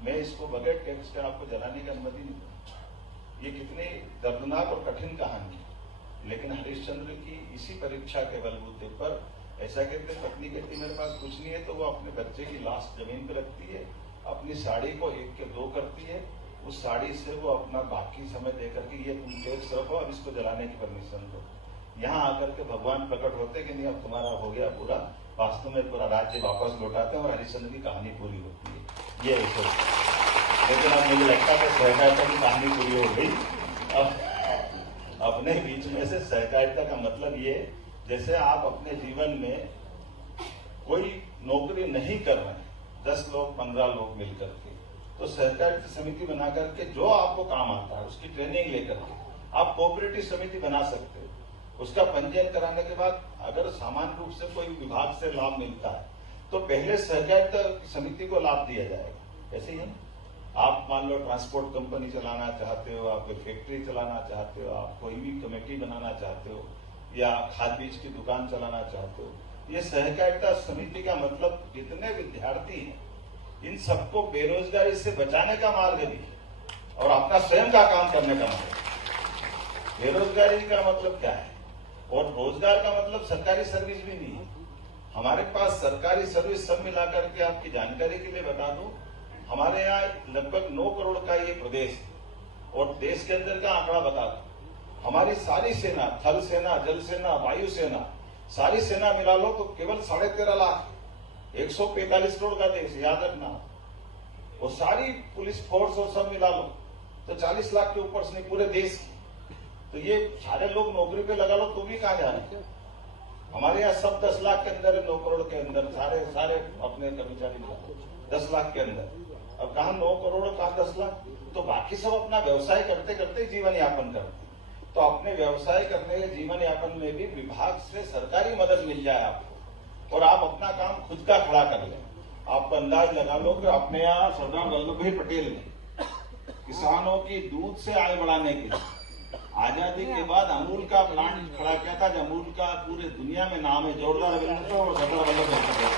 मैं इसको बगैर टैक्स के आपको जलाने की अनुमति नहीं दूँ। ये कितनी दर्दनाक और कठिन कहानी है, लेकिन हरिश्चंद्र की इसी परीक्षा के बलबूते पर ऐसा कहते, पत्नी कहती मेरे पास कुछ नहीं है, तो वो अपने बच्चे की लाश जमीन पर रखती है, अपनी साड़ी को 1 के 2 करती है, उस साड़ी से वो अपना बाकी समय देकर के ये तुम टैक्स रखो, अब इसको जलाने की परमिशन दो। यहाँ आकर के भगवान प्रकट होते कि नहीं अब तुम्हारा हो गया पूरा, वास्तव में पूरा राज्य वापस लौटाते हैं और हरिश्चंद्र की कहानी पूरी होती है। ये ऐसे, लेकिन अब मुझे लगता है सहकारिता की कहानी पूरी हो गई। अब अपने बीच में से सहकारिता का मतलब ये, जैसे आप अपने जीवन में कोई नौकरी नहीं कर रहे हैं, 10 लोग 15 लोग मिलकर के, तो सहकारिता समिति बना करके जो आपको काम आता है उसकी ट्रेनिंग लेकर के आप कोऑपरेटिव समिति बना सकते हो। उसका पंजीयन कराने के बाद अगर सामान्य रूप से कोई विभाग से लाभ मिलता है तो पहले सहकारिता समिति को लाभ दिया जाएगा। ऐसे ही आप मान लो ट्रांसपोर्ट कंपनी चलाना चाहते हो, आप कोई फैक्ट्री चलाना चाहते हो, आप कोई भी कमेटी बनाना चाहते हो, या खाद बीज की दुकान चलाना चाहते हो, ये सहकारिता समिति का मतलब जितने विद्यार्थी हैं इन सबको बेरोजगारी से बचाने का मार्ग भी है और अपना स्वयं का काम करने का मार्ग। बेरोजगारी का मतलब क्या है और रोजगार का मतलब सरकारी सर्विस भी नहीं है। हमारे पास सरकारी सर्विस सब मिलाकर के आपकी जानकारी के लिए बता दूं, हमारे यहाँ लगभग 9 करोड़ का ये प्रदेश है और देश के अंदर का आंकड़ा बता दूं, हमारी सारी सेना, थल सेना, जल सेना, वायु सेना, सारी सेना मिला लो तो केवल 13.5 लाख, 145 करोड़ का देश, याद रखना। और सारी पुलिस फोर्स और सब मिला लो तो 40 लाख के ऊपर से नहीं, पूरे देश की। तो ये सारे लोग नौकरी पे लगा लो तो भी कहाँ जा रहे? हमारे यहाँ सब 10 लाख के अंदर, 9 करोड़ के अंदर सारे अपने कर्मचारी 10 लाख के अंदर। अब कहा 9 करोड़ कहा 10 लाख, तो बाकी सब अपना व्यवसाय करते करते जीवन यापन करते। तो अपने व्यवसाय करने के जीवन यापन में भी विभाग से सरकारी मदद मिल जाए आपको और आप अपना काम खुद का खड़ा कर लें। आप अंदाज लगा लो कि अपने यहाँ सरदार वल्लभ भाई पटेल ने किसानों की दूध से आय बढ़ाने के लिए आजादी के बाद अमूल का प्लांट खड़ा किया था, जो अमूल का पूरे दुनिया में नाम है, जोरदार अभिनंदन और सरदार वल्लभ भाई पटेल।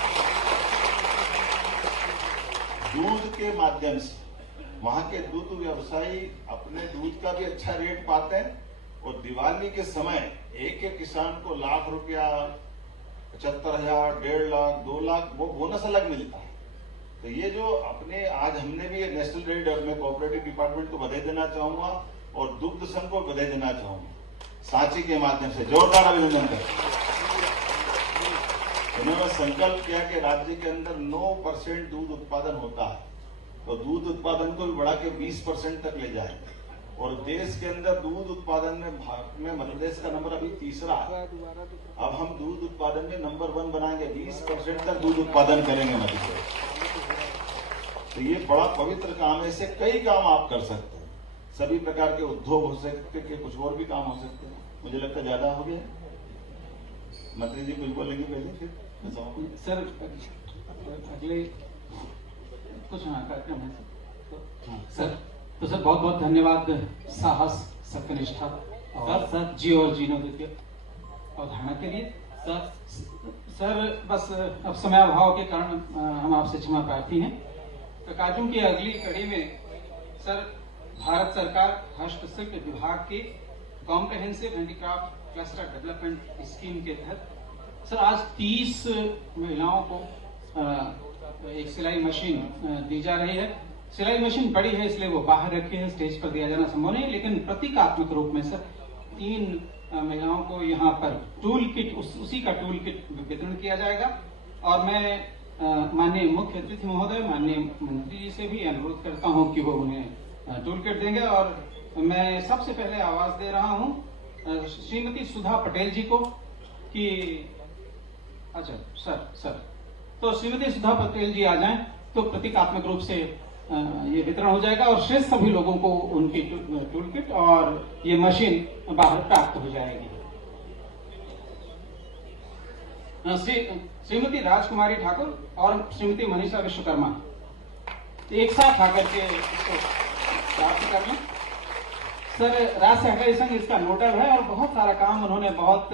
दूध के माध्यम से वहां के दूध व्यवसायी अपने दूध का भी अच्छा रेट पाते हैं और दिवाली के समय एक एक किसान को लाख रुपया, 75,000, 1.5 लाख, 2 लाख वो बोनस अलग मिलता है। तो ये जो अपने आज हमने भी national dairy development cooperative department को बधाई देना चाहूंगा और दुग्ध संघ को बधाई देना चाहूंगा, सांची के माध्यम से जोरदार अभिनंदन करें। उन्होंने संकल्प किया कि राज्य के अंदर 9% दूध उत्पादन होता है, तो दूध उत्पादन को भी बढ़ा के 20% तक ले जाएंगे। और देश के अंदर दूध उत्पादन में भारत में मध्य प्रदेश का नंबर अभी तीसरा है। अब हम दूध उत्पादन में नंबर 1 बनाएंगे, 20% तक दूध उत्पादन करेंगे मध्य प्रदेश। तो ये बड़ा पवित्र काम है, इससे कई काम आप कर सकते हैं। सभी प्रकार के उद्योग हो सकते हैं, कुछ और भी काम हो सकते हैं। मुझे लगता है ज्यादा हो गया। मंत्री जी कुछ बोलेंगे पहले, फिर सर अगले कुछ कार्यक्रम है सर। तो सर बहुत बहुत धन्यवाद। साहस, सत्यनिष्ठा और सर जी और जीनो की अवधारणा के लिए सर बस अब समय अभाव के कारण हम आपसे क्षमा प्रार्थी हैं। तो कार्यक्रम की अगली कड़ी में सर भारत सरकार हस्तशिल्प विभाग के comprehensive handicraft cluster development scheme के तहत सर आज 30 महिलाओं को एक सिलाई मशीन दी जा रही है। सिलाई मशीन बड़ी है इसलिए वो बाहर रखी है, स्टेज पर दिया जाना संभव नहीं, लेकिन प्रतीकात्मक रूप में सर 3 महिलाओं को यहाँ पर टूल किट उसी का टूल किट वितरण किया जाएगा। और मैं माननीय मुख्य अतिथि महोदय, माननीय मंत्री जी से भी अनुरोध करता हूँ कि वो उन्हें टूल किट देंगे। और मैं सबसे पहले आवाज दे रहा हूँ श्रीमती सुधा पटेल जी को कि अच्छा सर तो श्रीमती सुधा पटेल जी आ जाएं तो प्रतीकात्मक रूप से ये वितरण हो जाएगा और शेष सभी लोगों को उनकी टूल किट और ये मशीन बाहर प्राप्त हो जाएगी। श्रीमती राजकुमारी ठाकुर और श्रीमती मनीषा विश्वकर्मा एक साथ आकर के इसको प्राप्त कर लें। सर राज्य सहकारी संघ इसका नोडल है और बहुत सारा काम उन्होंने बहुत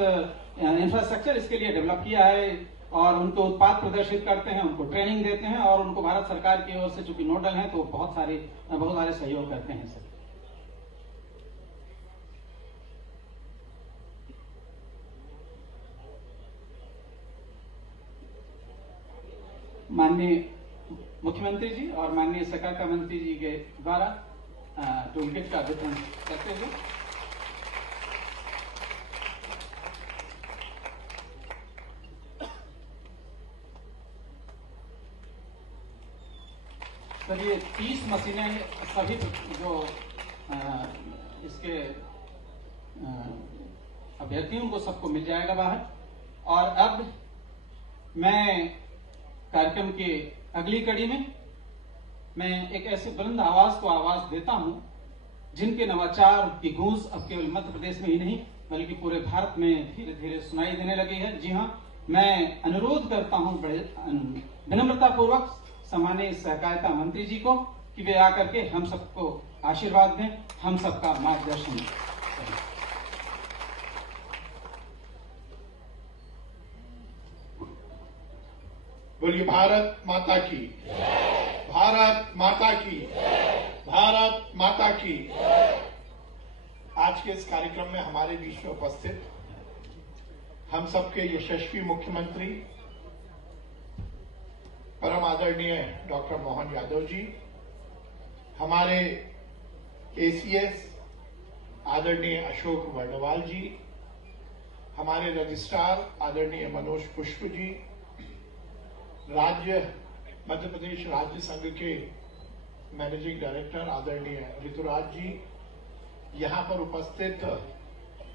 इंफ्रास्ट्रक्चर इसके लिए डेवलप किया है और उनको उत्पाद प्रदर्शित करते हैं, उनको ट्रेनिंग देते हैं और उनको भारत सरकार की ओर से चूंकि नोडल हैं तो बहुत सारे सहयोग करते हैं सर। माननीय मुख्यमंत्री जी और माननीय सहकारिता मंत्री जी के द्वारा टूल किट का वितरण करते हुए सर ये 30 मशीनें सभी जो इसके अभ्यर्थी उनको सबको मिल जाएगा बाहर। और अब मैं कार्यक्रम के अगली कड़ी में मैं एक ऐसे बुलंद आवाज को आवाज देता हूं जिनके नवाचार की गूंज अब केवल मध्य प्रदेश में ही नहीं बल्कि पूरे भारत में धीरे धीरे सुनाई देने लगी है। जी हाँ, मैं अनुरोध करता हूं बड़े विनम्रता पूर्वक सम्मानीय सहकारिता मंत्री जी को कि वे आकर के हम सबको आशीर्वाद दें, हम सबका मार्गदर्शन करें। बोलिए भारत माता की, भारत माता की, भारत माता की। आज के इस कार्यक्रम में हमारे बीच में उपस्थित हम सबके यशस्वी मुख्यमंत्री परम आदरणीय डॉक्टर मोहन यादव जी, हमारे एसीएस आदरणीय अशोक वर्णवाल जी, हमारे रजिस्ट्रार आदरणीय मनोज पुष्प जी, मध्य प्रदेश राज्य संघ के मैनेजिंग डायरेक्टर आदरणीय ऋतुराज जी, यहां पर उपस्थित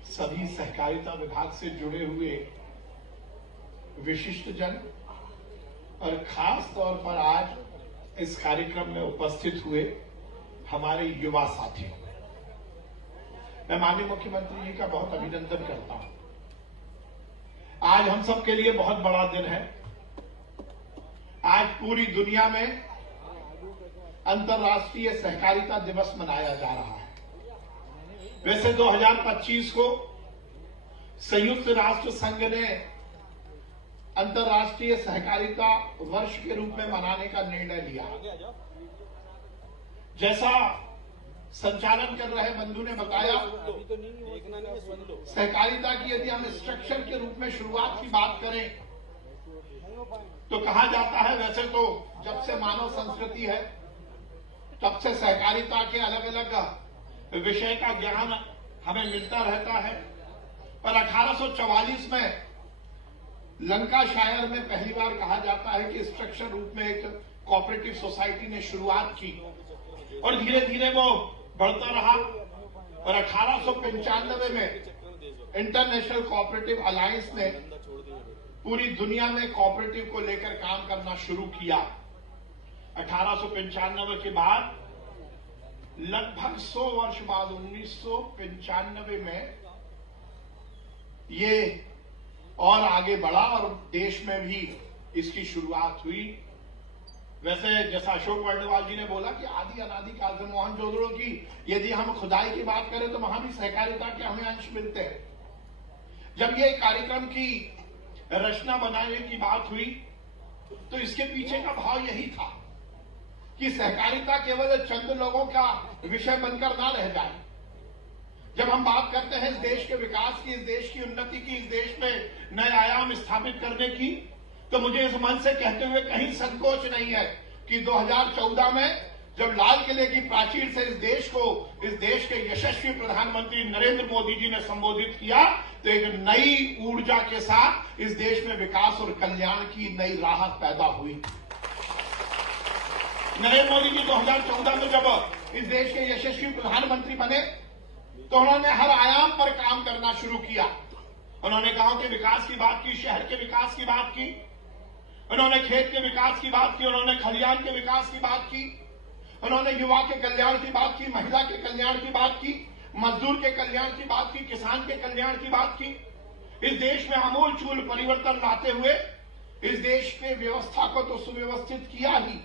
सभी सहकारिता विभाग से जुड़े हुए विशिष्ट जन और खास तौर पर आज इस कार्यक्रम में उपस्थित हुए हमारे युवा साथियों, मैं माननीय मुख्यमंत्री जी का बहुत अभिनंदन करता हूं। आज हम सब के लिए बहुत बड़ा दिन है। आज पूरी दुनिया में अंतर्राष्ट्रीय सहकारिता दिवस मनाया जा रहा है। वैसे 2025 को संयुक्त राष्ट्र संघ ने अंतर्राष्ट्रीय सहकारिता वर्ष के रूप में मनाने का निर्णय लिया। जैसा संचालन कर रहे बंधु ने बताया, सहकारिता की यदि हम स्ट्रक्चर के रूप में शुरुआत की बात करें तो कहा जाता है, वैसे तो जब से मानव संस्कृति है तब से सहकारिता के अलग अलग विषय का ज्ञान हमें मिलता रहता है। पर 1844 में लंकाशायर में पहली बार कहा जाता है कि स्ट्रक्चर रूप में एक कोऑपरेटिव सोसाइटी ने शुरुआत की और धीरे धीरे वो बढ़ता रहा और 1895 में इंटरनेशनल कोऑपरेटिव अलायंस ने पूरी दुनिया में कोऑपरेटिव को लेकर काम करना शुरू किया। 1895 के बाद लगभग 100 वर्ष बाद 1995 में ये और आगे बढ़ा और देश में भी इसकी शुरुआत हुई। वैसे जैसा अशोक वर्णवाल जी ने बोला कि आदि अनादि काल से मोहनजोदड़ो की यदि हम खुदाई की बात करें तो वहां भी सहकारिता के हमें अंश मिलते हैं। जब ये कार्यक्रम की रचना बनाने की बात हुई तो इसके पीछे का भाव यही था कि सहकारिता केवल चंद लोगों का विषय बनकर ना रह जाए। जब हम बात करते हैं इस देश के विकास की, इस देश की उन्नति की, इस देश में नए आयाम स्थापित करने की, तो मुझे इस मंच से कहते हुए कहीं संकोच नहीं है कि 2014 में जब लाल किले की प्राचीर से इस देश के यशस्वी प्रधानमंत्री नरेंद्र मोदी जी ने संबोधित किया तो एक नई ऊर्जा के साथ इस देश में विकास और कल्याण की नई राह पैदा हुई। नरेंद्र मोदी जी 2014 में जब इस देश के यशस्वी प्रधानमंत्री बने तो उन्होंने हर आयाम पर काम करना शुरू किया। उन्होंने गांव के विकास की बात की, शहर के विकास की बात की, उन्होंने खेत के विकास की बात की, उन्होंने खलिहान के विकास की बात की, उन्होंने युवा के कल्याण की बात की, महिला के कल्याण की बात की, मजदूर के कल्याण की बात की, किसान के कल्याण की बात की। इस देश में आमूलचूल परिवर्तन लाते हुए इस देश के व्यवस्था को तो सुव्यवस्थित किया ही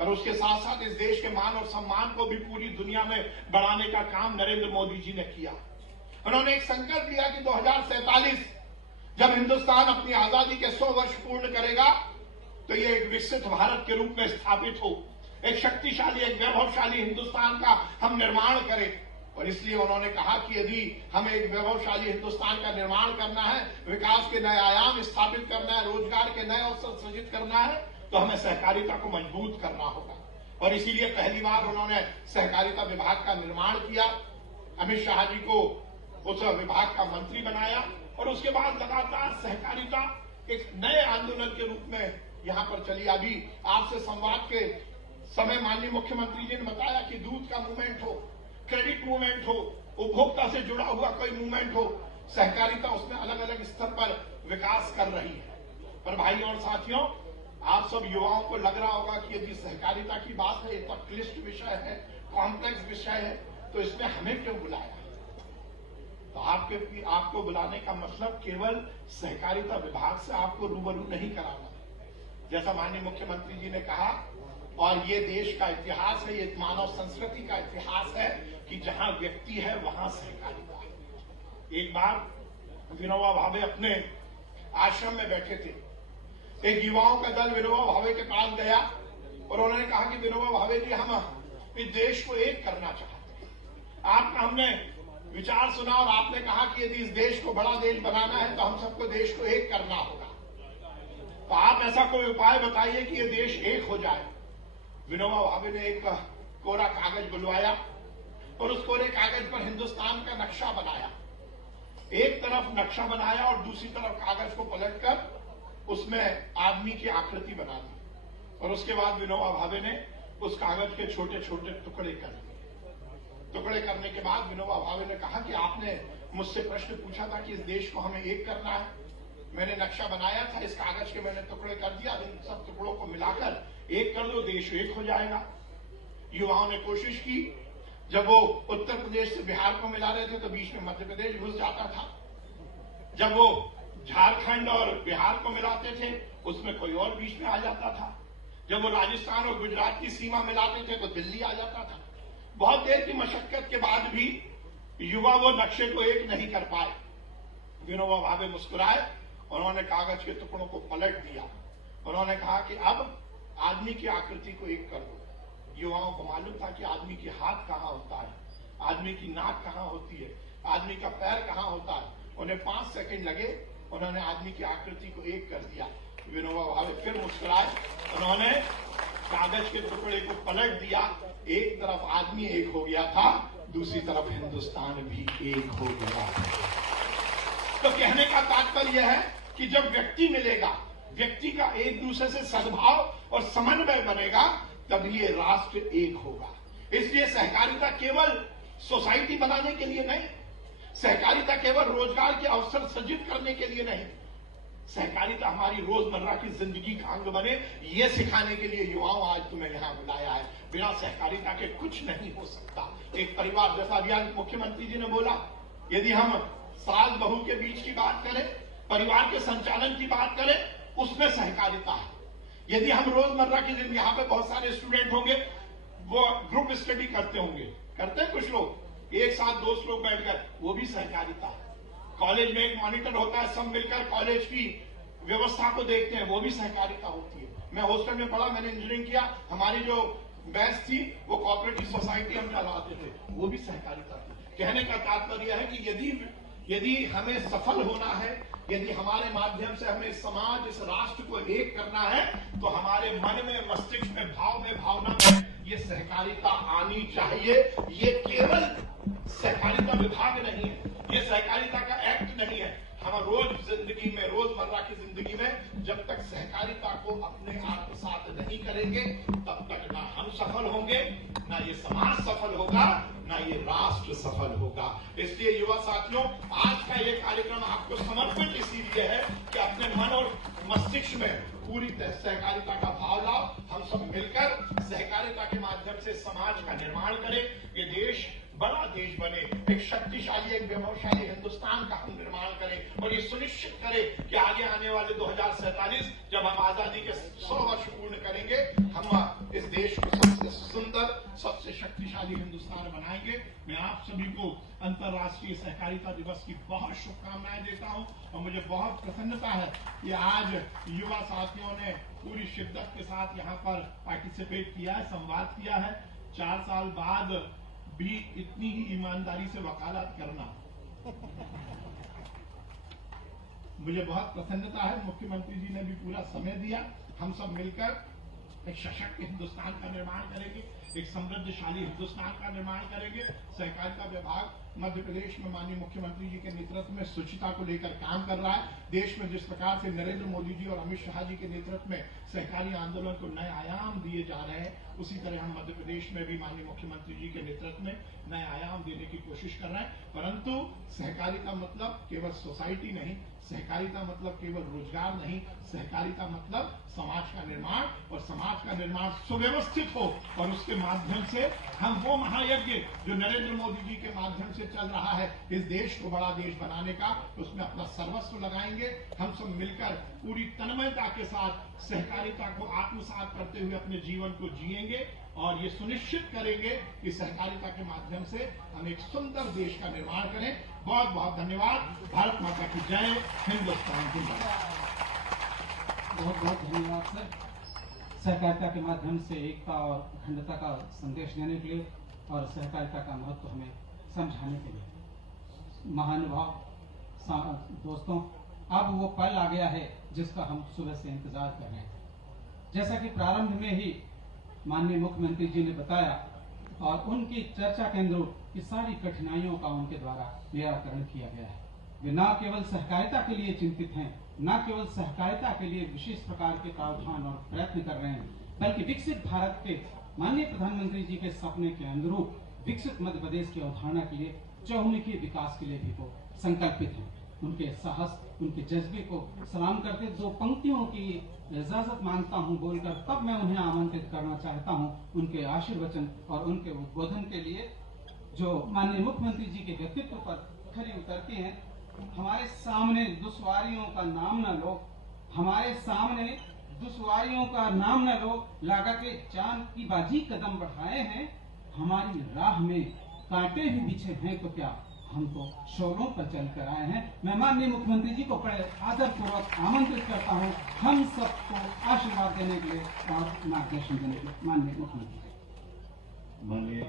और उसके साथ साथ इस देश के मान और सम्मान को भी पूरी दुनिया में बढ़ाने का काम नरेंद्र मोदी जी ने किया। उन्होंने एक संकल्प लिया कि 2047 जब हिंदुस्तान अपनी आजादी के 100 वर्ष पूर्ण करेगा तो ये एक विकसित भारत के रूप में स्थापित हो, एक शक्तिशाली, एक वैभवशाली हिंदुस्तान का हम निर्माण करें। और इसलिए उन्होंने कहा कि यदि हमें एक वैभवशाली हिंदुस्तान का निर्माण करना है, विकास के नए आयाम स्थापित करना है, रोजगार के नए अवसर सृजित करना है, तो हमें सहकारिता को मजबूत करना होगा। और इसीलिए पहली बार उन्होंने सहकारिता विभाग का निर्माण किया। अमित शाह जी को उस विभाग का मंत्री बनाया और उसके बाद लगातार सहकारिता एक नए आंदोलन के रूप में यहां पर चली। अभी आपसे संवाद के समय माननीय मुख्यमंत्री जी ने बताया कि दूध का मूवमेंट हो, क्रेडिट मूवमेंट हो, उपभोक्ता से जुड़ा हुआ कोई मूवमेंट हो, सहकारिता उसमें अलग अलग स्तर पर विकास कर रही है। पर भाई और साथियों, आप सब युवाओं को लग रहा होगा कि यदि सहकारिता की बात है, इतना क्लिष्ट विषय है, कॉम्प्लेक्स विषय है, तो इसमें हमें क्यों बुलाया? तो आपको बुलाने का मतलब केवल सहकारिता विभाग से आपको रूबरू नहीं कराना, जैसा माननीय मुख्यमंत्री जी ने कहा। और ये देश का इतिहास है, ये मानव संस्कृति का इतिहास है कि जहां व्यक्ति है वहां सहकारिता है। एक बार विनोबा भावे अपने आश्रम में बैठे थे, एक युवाओं का दल विनोबा भावे के पास गया और उन्होंने कहा कि विनोबा भावे जी, हम इस देश को एक करना चाहते हैं। आपका हमने विचार सुना और आपने कहा कि यदि इस देश को बड़ा देश बनाना है तो हम सबको देश को एक करना होगा, तो आप ऐसा कोई उपाय बताइए कि ये देश एक हो जाए। विनोबा भावे ने एक कोरा कागज बुलवाया और उस कोरे कागज पर हिंदुस्तान का नक्शा बनाया। एक तरफ नक्शा बनाया और दूसरी तरफ कागज को पलटकर उसमें आदमी की आकृति बना दी और उसके बाद विनोबा भावे ने उस कागज के छोटे छोटे टुकड़े कर दिए। टुकड़े करने के बाद विनोबा भावे ने कहा कि आपने मुझसे प्रश्न पूछा था कि इस देश को हमें एक करना है, मैंने नक्शा बनाया था, इस कागज के मैंने टुकड़े कर दिया, इन सब टुकड़ों को मिलाकर एक कर दो, देश एक हो जाएगा। युवाओं ने कोशिश की, जब वो उत्तर प्रदेश से बिहार को मिला रहे थे तो बीच में मध्य प्रदेश घुस जाता था, जब वो झारखंड और बिहार को मिलाते थे उसमें कोई और बीच में आ जाता था, जब वो राजस्थान और गुजरात की सीमा मिलाते थे तो दिल्ली आ जाता था। बहुत देर की मशक्कत के बाद भी युवा वो नक्शे को एक नहीं कर पाए। विनोबा भावे मुस्कुराए, उन्होंने कागज के टुकड़ों को पलट दिया, उन्होंने कहा कि अब आदमी की आकृति को एक कर दो। युवाओं को मालूम था कि आदमी की हाथ कहाँ होता है, आदमी की नाक कहाँ होती है, आदमी का पैर कहाँ होता है। उन्हें 5 सेकंड लगे, उन्होंने आदमी की आकृति को एक कर दिया। विनोबा भावे फिर मुस्कुराए, उन्होंने कागज के टुकड़े को पलट दिया। एक तरफ आदमी एक हो गया था, दूसरी तरफ हिंदुस्तान भी एक हो गया। तो कहने का तात्पर्य है कि जब व्यक्ति मिलेगा, व्यक्ति का एक दूसरे से सद्भाव और समन्वय बनेगा, तब ये राष्ट्र एक होगा। इसलिए सहकारिता केवल सोसाइटी बनाने के लिए नहीं, सहकारिता केवल रोजगार के अवसर सृजित करने के लिए नहीं, सहकारिता हमारी रोजमर्रा की जिंदगी का अंग बने, ये सिखाने के लिए युवाओं आज तुम्हें यहां बुलाया है। बिना सहकारिता के कुछ नहीं हो सकता। एक परिवार, जैसा अभियान मुख्यमंत्री जी ने बोला, यदि हम सास बहू के बीच की बात करें, परिवार के संचालन की बात करें, उसमें सहकारिता है। यदि हम रोजमर्रा की जिंदगी, यहाँ पे बहुत सारे स्टूडेंट होंगे, वो ग्रुप स्टडी करते होंगे, करते हैं कुछ लोग, एक साथ दोस्त लोग बैठकर, वो भी सहकारिता है। कॉलेज में एक मॉनिटर होता है, सब मिलकर कॉलेज की व्यवस्था को देखते हैं, वो भी सहकारिता होती है। मैं हॉस्टल में पढ़ा, मैंने इंजीनियरिंग किया, हमारी जो बैच थी वो कोऑपरेटिव सोसाइटी हम चलाते थे, वो भी सहकारिता थी। कहने का तात्पर्य है कि यदि हमें सफल होना है, यदि हमारे माध्यम से हमें समाज, इस राष्ट्र को एक करना है, तो हमारे मन में, मस्तिष्क में, भाव में, भावना में ये सहकारिता आनी चाहिए। ये केवल सहकारिता विभाग नहीं है, ये सहकारिता का एक्ट नहीं है। हम रोज जिंदगी में, रोजमर्रा की जिंदगी में जब तक सहकारिता को अपने आत्मसात नहीं करेंगे, तब तक ना हम सफल होंगे, ना ये समाज सफल होगा, ना ये राष्ट्र सफल होगा। इसलिए युवा साथियों, आज का ये कार्यक्रम आपको समर्पित इसीलिए है कि अपने मन और मस्तिष्क में पूरी सहकारिता का भाव लाओ। हम सब मिलकर सहकारिता के माध्यम से समाज का निर्माण करें, ये देश बड़ा देश बने, एक शक्तिशाली, एक वैभवशाली हिंदुस्तान का हम निर्माण करें, और ये सुनिश्चित करें कि आगे आने वाले 2047 जब हम आजादी के 100 वर्ष पूर्ण करेंगे, हम इस देश को सबसे सुंदर, सबसे शक्तिशाली हिंदुस्तान बनाएंगे। मैं आप सभी को अंतर्राष्ट्रीय सहकारिता दिवस की बहुत शुभकामनाएं देता हूं, और मुझे बहुत प्रसन्नता है कि आज युवा साथियों ने पूरी शिद्दत के साथ यहाँ पर पार्टिसिपेट किया है, संवाद किया है। 4 साल बाद भी इतनी ही ईमानदारी से वकालत करना मुझे बहुत प्रसन्नता है। मुख्यमंत्री जी ने भी पूरा समय दिया। हम सब मिलकर एक सशक्त हिंदुस्तान का निर्माण करेंगे, एक समृद्धशाली हिंदुस्तान का निर्माण करेंगे। सहकारिता विभाग मध्य प्रदेश में माननीय मुख्यमंत्री जी के नेतृत्व में स्वच्छता को लेकर काम कर रहा है। देश में जिस प्रकार से नरेंद्र मोदी जी और अमित शाह जी के नेतृत्व में सहकारी आंदोलन को नए आयाम दिए जा रहे हैं, उसी तरह हम मध्य प्रदेश में भी माननीय मुख्यमंत्री जी के नेतृत्व में नए आयाम देने की कोशिश कर रहे हैं। परंतु सहकारिता मतलब केवल सोसाइटी नहीं, सहकारिता मतलब केवल रोजगार नहीं, सहकारिता मतलब समाज का निर्माण, और समाज का निर्माण सुव्यवस्थित हो, और उसके माध्यम से हम वो महायज्ञ जो नरेंद्र मोदी जी के माध्यम से चल रहा है, इस देश को बड़ा देश बनाने का, उसमें अपना सर्वस्व लगाएंगे। हम सब मिलकर पूरी तन्मयता के साथ सहकारिता को आत्मसात करते हुए अपने जीवन को जिएंगे, और ये सुनिश्चित करेंगे कि सहकारिता के माध्यम से हम एक सुंदर देश का निर्माण करें। बहुत बहुत धन्यवाद। भारत माता की जय, हिंदुस्तान जिंदाबाद। बहुत बहुत धन्यवाद सर, सहकारिता के माध्यम से एकता और अखंडता का संदेश देने के लिए और सहकारिता का महत्व हमें समझाने के लिए। महानुभाव दोस्तों, अब वो पल आ गया है जिसका हम सुबह से इंतजार कर रहे थे। जैसा कि प्रारंभ में ही माननीय मुख्यमंत्री जी ने बताया, और उनकी चर्चा के अनुरूप कि सारी कठिनाइयों का उनके द्वारा निराकरण किया गया है। वे न केवल सहकारिता के लिए चिंतित हैं, न केवल सहकारिता के लिए विशेष प्रकार के प्रावधान और प्रयत्न कर रहे हैं, बल्कि विकसित भारत के माननीय प्रधानमंत्री जी के सपने के अनुरूप विकसित मध्य प्रदेश की अवधारणा के लिए, चहुमुखी विकास के लिए भी वो संकल्पित हैं। उनके साहस, उनके जज्बे को सलाम करते 2 पंक्तियों की इजाजत मांगता हूं बोलकर, तब मैं उन्हें आमंत्रित करना चाहता हूं उनके आशीर्वचन और उनके उद्बोधन के लिए, जो माननीय मुख्यमंत्री जी के व्यक्तित्व पर खरी उतरती हैं। हमारे सामने दुश्वारियों का नाम न लो, हमारे सामने दुश्वारियों का नाम न लो, लागते जान की बाजी कदम बढ़ाए हैं। हमारी राह में कांटे भी बिछे हैं तो क्या, हम तो शोलों पर चल कर आए हैं। मैं माननीय मुख्यमंत्री जी को बड़े आदर पूर्वक आमंत्रित करता हूं हम सबको आशीर्वाद देने के लिए और मार्गदर्शन देने के लिए। माननीय मुख्यमंत्री। माननीय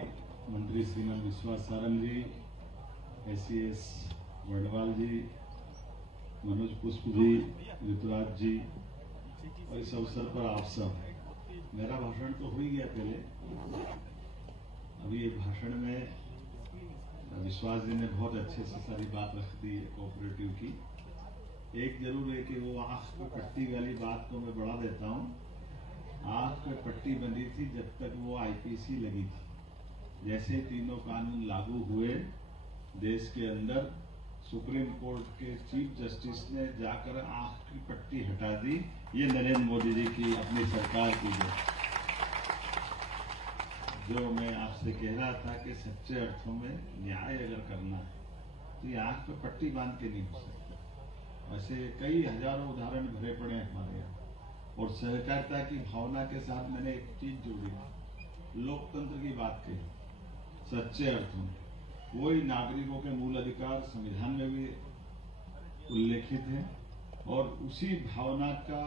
मंत्री श्रीमान विश्वास सारंग जी, SES वर्णवाल जी, मनोज पुष्प जी, ऋतुराज जी, और इस अवसर पर आप सब, मेरा भाषण तो हो ही गया पहले। अभी ये भाषण में विश्वास जी ने बहुत अच्छे से सारी बात रख दी है कोऑपरेटिव की। एक जरूर है कि वो आंख पे पट्टी वाली बात को मैं बढ़ा देता हूँ। आंख पे पट्टी बंधी थी जब तक वो आईपीसी लगी थी। जैसे तीनों कानून लागू हुए देश के अंदर, सुप्रीम कोर्ट के चीफ जस्टिस ने जाकर आंख की पट्टी हटा दी। ये नरेंद्र मोदी जी की अपनी सरकार की जो मैं आपसे कह रहा था कि सच्चे अर्थों में न्याय अगर करना है तो ये आंख पे पट्टी बांध के नहीं हो सकता। ऐसे कई हजारों उदाहरण भरे पड़े हैं हमारे यहाँ। और सहकारिता की भावना के साथ मैंने एक चीज जोड़ी, लोकतंत्र की बात कही। सच्चे अर्थों में वही नागरिकों के मूल अधिकार संविधान में भी उल्लेखित है और उसी भावना का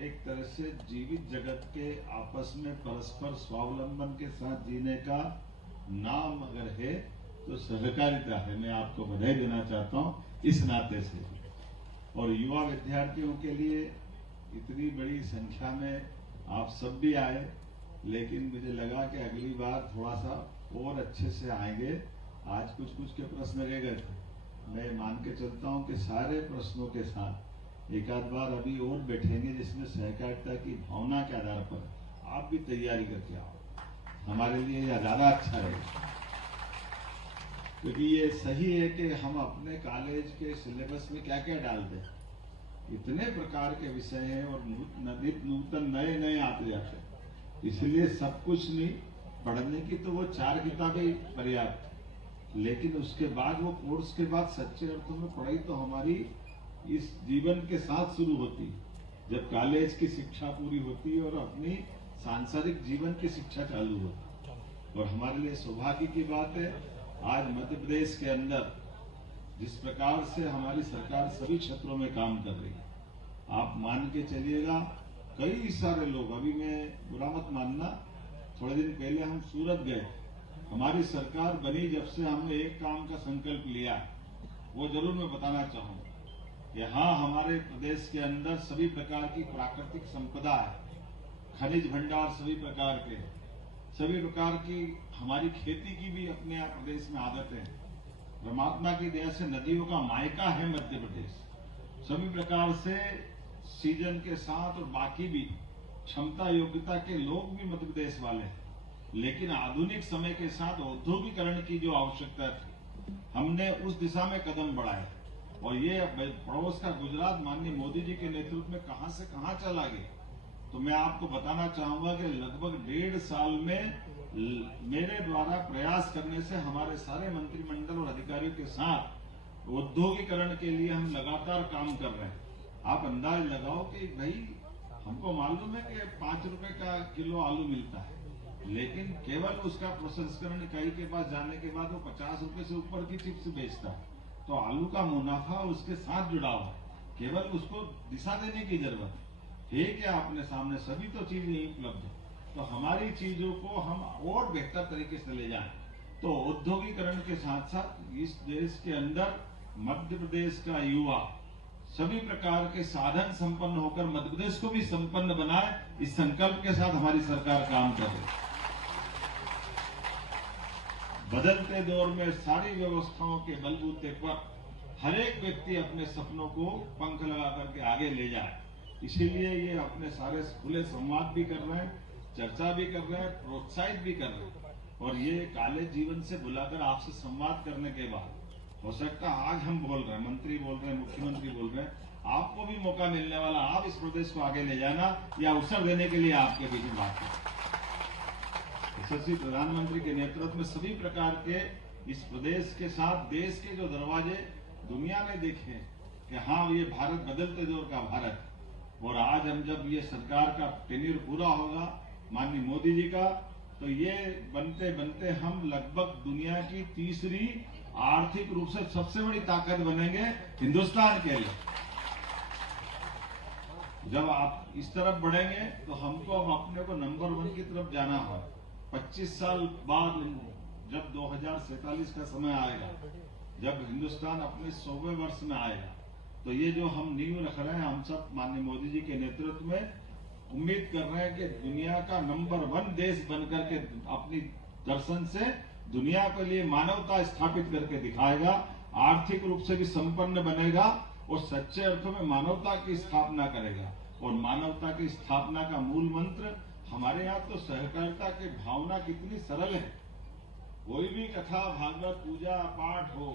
एक तरह से जीवित जगत के आपस में परस्पर स्वावलंबन के साथ जीने का नाम अगर है तो सहकारिता है। मैं आपको बधाई देना चाहता हूं इस नाते से। और युवा विद्यार्थियों के लिए इतनी बड़ी संख्या में आप सब भी आए, लेकिन मुझे लगा कि अगली बार थोड़ा सा और अच्छे से आएंगे। आज कुछ के प्रश्न रह गए थे। मैं मान के चलता हूं कि सारे प्रश्नों के साथ एक आध बार अभी और बैठेंगे जिसमें सहकारिता की भावना के आधार पर आप भी तैयारी करके आओ। हमारे लिए यह ज्यादा अच्छा है, क्योंकि ये सही है कि हम अपने कॉलेज के सिलेबस में क्या क्या डाल दें। इतने प्रकार के विषय हैं और नूतन नए आते जाते हैं, इसलिए सब कुछ नहीं पढ़ने की तो वो 4 किताबें पर्याप्त, लेकिन उसके बाद वो कोर्स के बाद सच्चे अर्थों में पढ़ाई तो हमारी इस जीवन के साथ शुरू होती है। जब कॉलेज की शिक्षा पूरी होती है और अपनी सांसारिक जीवन की शिक्षा चालू होती है। और हमारे लिए सौभाग्य की बात है आज मध्य प्रदेश के अंदर जिस प्रकार से हमारी सरकार सभी क्षेत्रों में काम कर रही है, आप मान के चलिएगा कई सारे लोग, अभी मैं बुरा मत मानना, थोड़े दिन पहले हम सूरत गए। हमारी सरकार बनी जब से हमने एक काम का संकल्प लिया, वो जरूर मैं बताना चाहूंगा कि हाँ, हमारे प्रदेश के अंदर सभी प्रकार की प्राकृतिक संपदा है, खनिज भंडार सभी प्रकार के, सभी प्रकार की हमारी खेती की भी अपने यहाँ प्रदेश में आदत है। परमात्मा की दया से नदियों का मायका है मध्य प्रदेश। सभी प्रकार से सीजन के साथ और बाकी भी क्षमता योग्यता के लोग भी मध्य प्रदेश वाले हैं, लेकिन आधुनिक समय के साथ औद्योगिकरण की जो आवश्यकता थी, हमने उस दिशा में कदम बढ़ाए। और ये पड़ोस का गुजरात माननीय मोदी जी के नेतृत्व में कहां से कहां चला गया। तो मैं आपको बताना चाहूंगा कि लगभग 1.5 साल में मेरे द्वारा प्रयास करने से हमारे सारे मंत्रिमंडल और अधिकारियों के साथ औद्योगिकरण के लिए हम लगातार काम कर रहे हैं। आप अंदाज लगाओ कि भाई हमको मालूम है कि 5 रुपए का किलो आलू मिलता है, लेकिन केवल उसका प्रसंस्करण इकाई के पास जाने के बाद वो 50 रुपए से ऊपर की चिप्स बेचता है। तो आलू का मुनाफा उसके साथ जुड़ा हुआ है, केवल उसको दिशा देने की जरूरत है क्या अपने सामने सभी तो चीजें उपलब्ध है। तो हमारी चीजों को हम और बेहतर तरीके से ले जाएं, तो औद्योगिकरण के साथ साथ इस देश के अंदर मध्य प्रदेश का युवा सभी प्रकार के साधन संपन्न होकर मध्य प्रदेश को भी संपन्न बनाए, इस संकल्प के साथ हमारी सरकार काम कर रही है। बदलते दौर में सारी व्यवस्थाओं के बलबूते पर हर एक व्यक्ति अपने सपनों को पंख लगा करके आगे ले जाए। इसीलिए ये अपने सारे खुले संवाद भी कर रहे हैं, चर्चा भी कर रहे हैं, प्रोत्साहित भी कर रहे हैं। और ये कॉलेज जीवन से बुलाकर आपसे संवाद करने के बाद हो सकता है आज हम बोल रहे हैं, मंत्री बोल रहे हैं, मुख्यमंत्री बोल रहे हैं, आपको भी मौका मिलने वाला, आप इस प्रदेश को आगे ले जाना या अवसर देने के लिए आपके बीच में बात करें। यशस्वी प्रधानमंत्री के नेतृत्व में सभी प्रकार के इस प्रदेश के साथ देश के जो दरवाजे दुनिया ने देखे कि हाँ, ये भारत बदलते दौर का भारत। और आज हम जब ये सरकार का टेन्यूर पूरा होगा माननीय मोदी जी का, तो ये बनते बनते हम लगभग दुनिया की तीसरी आर्थिक रूप से सबसे बड़ी ताकत बनेंगे हिंदुस्तान के लिए। जब आप इस तरफ बढ़ेंगे तो हमको अब अपने को नंबर 1 की तरफ जाना है। 25 साल बाद जब 2047 का समय आएगा, जब हिंदुस्तान अपने 100वें वर्ष में आएगा, तो ये जो हम नींव रख रहे हैं, हम सब माननीय मोदी जी के नेतृत्व में उम्मीद कर रहे हैं कि दुनिया का नंबर 1 देश बनकर के अपनी दर्शन से दुनिया के लिए मानवता स्थापित करके दिखाएगा, आर्थिक रूप से भी संपन्न बनेगा और सच्चे अर्थों में मानवता की स्थापना करेगा। और मानवता की स्थापना का मूल मंत्र हमारे यहाँ तो सहकारिता की भावना कितनी सरल है। कोई भी कथा भागवत पूजा पाठ हो,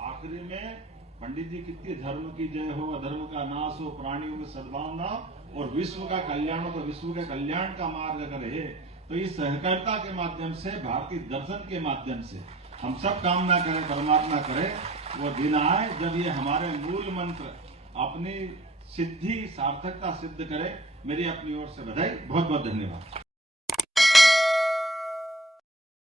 आखिरी में पंडित जी कितनी धर्म की जय हो, अधर्म का नाश हो, प्राणियों में सद्भावना और विश्व का कल्याण हो, तो विश्व के कल्याण का मार्ग करे। तो इस सहकारिता के माध्यम से, भारतीय दर्शन के माध्यम से हम सब कामना करें, परमात्मा करे वो दिन आए जब ये हमारे मूल मंत्र अपनी सिद्धि सार्थकता सिद्ध करे। मेरी अपनी ओर से बधाई, बहुत बहुत धन्यवाद।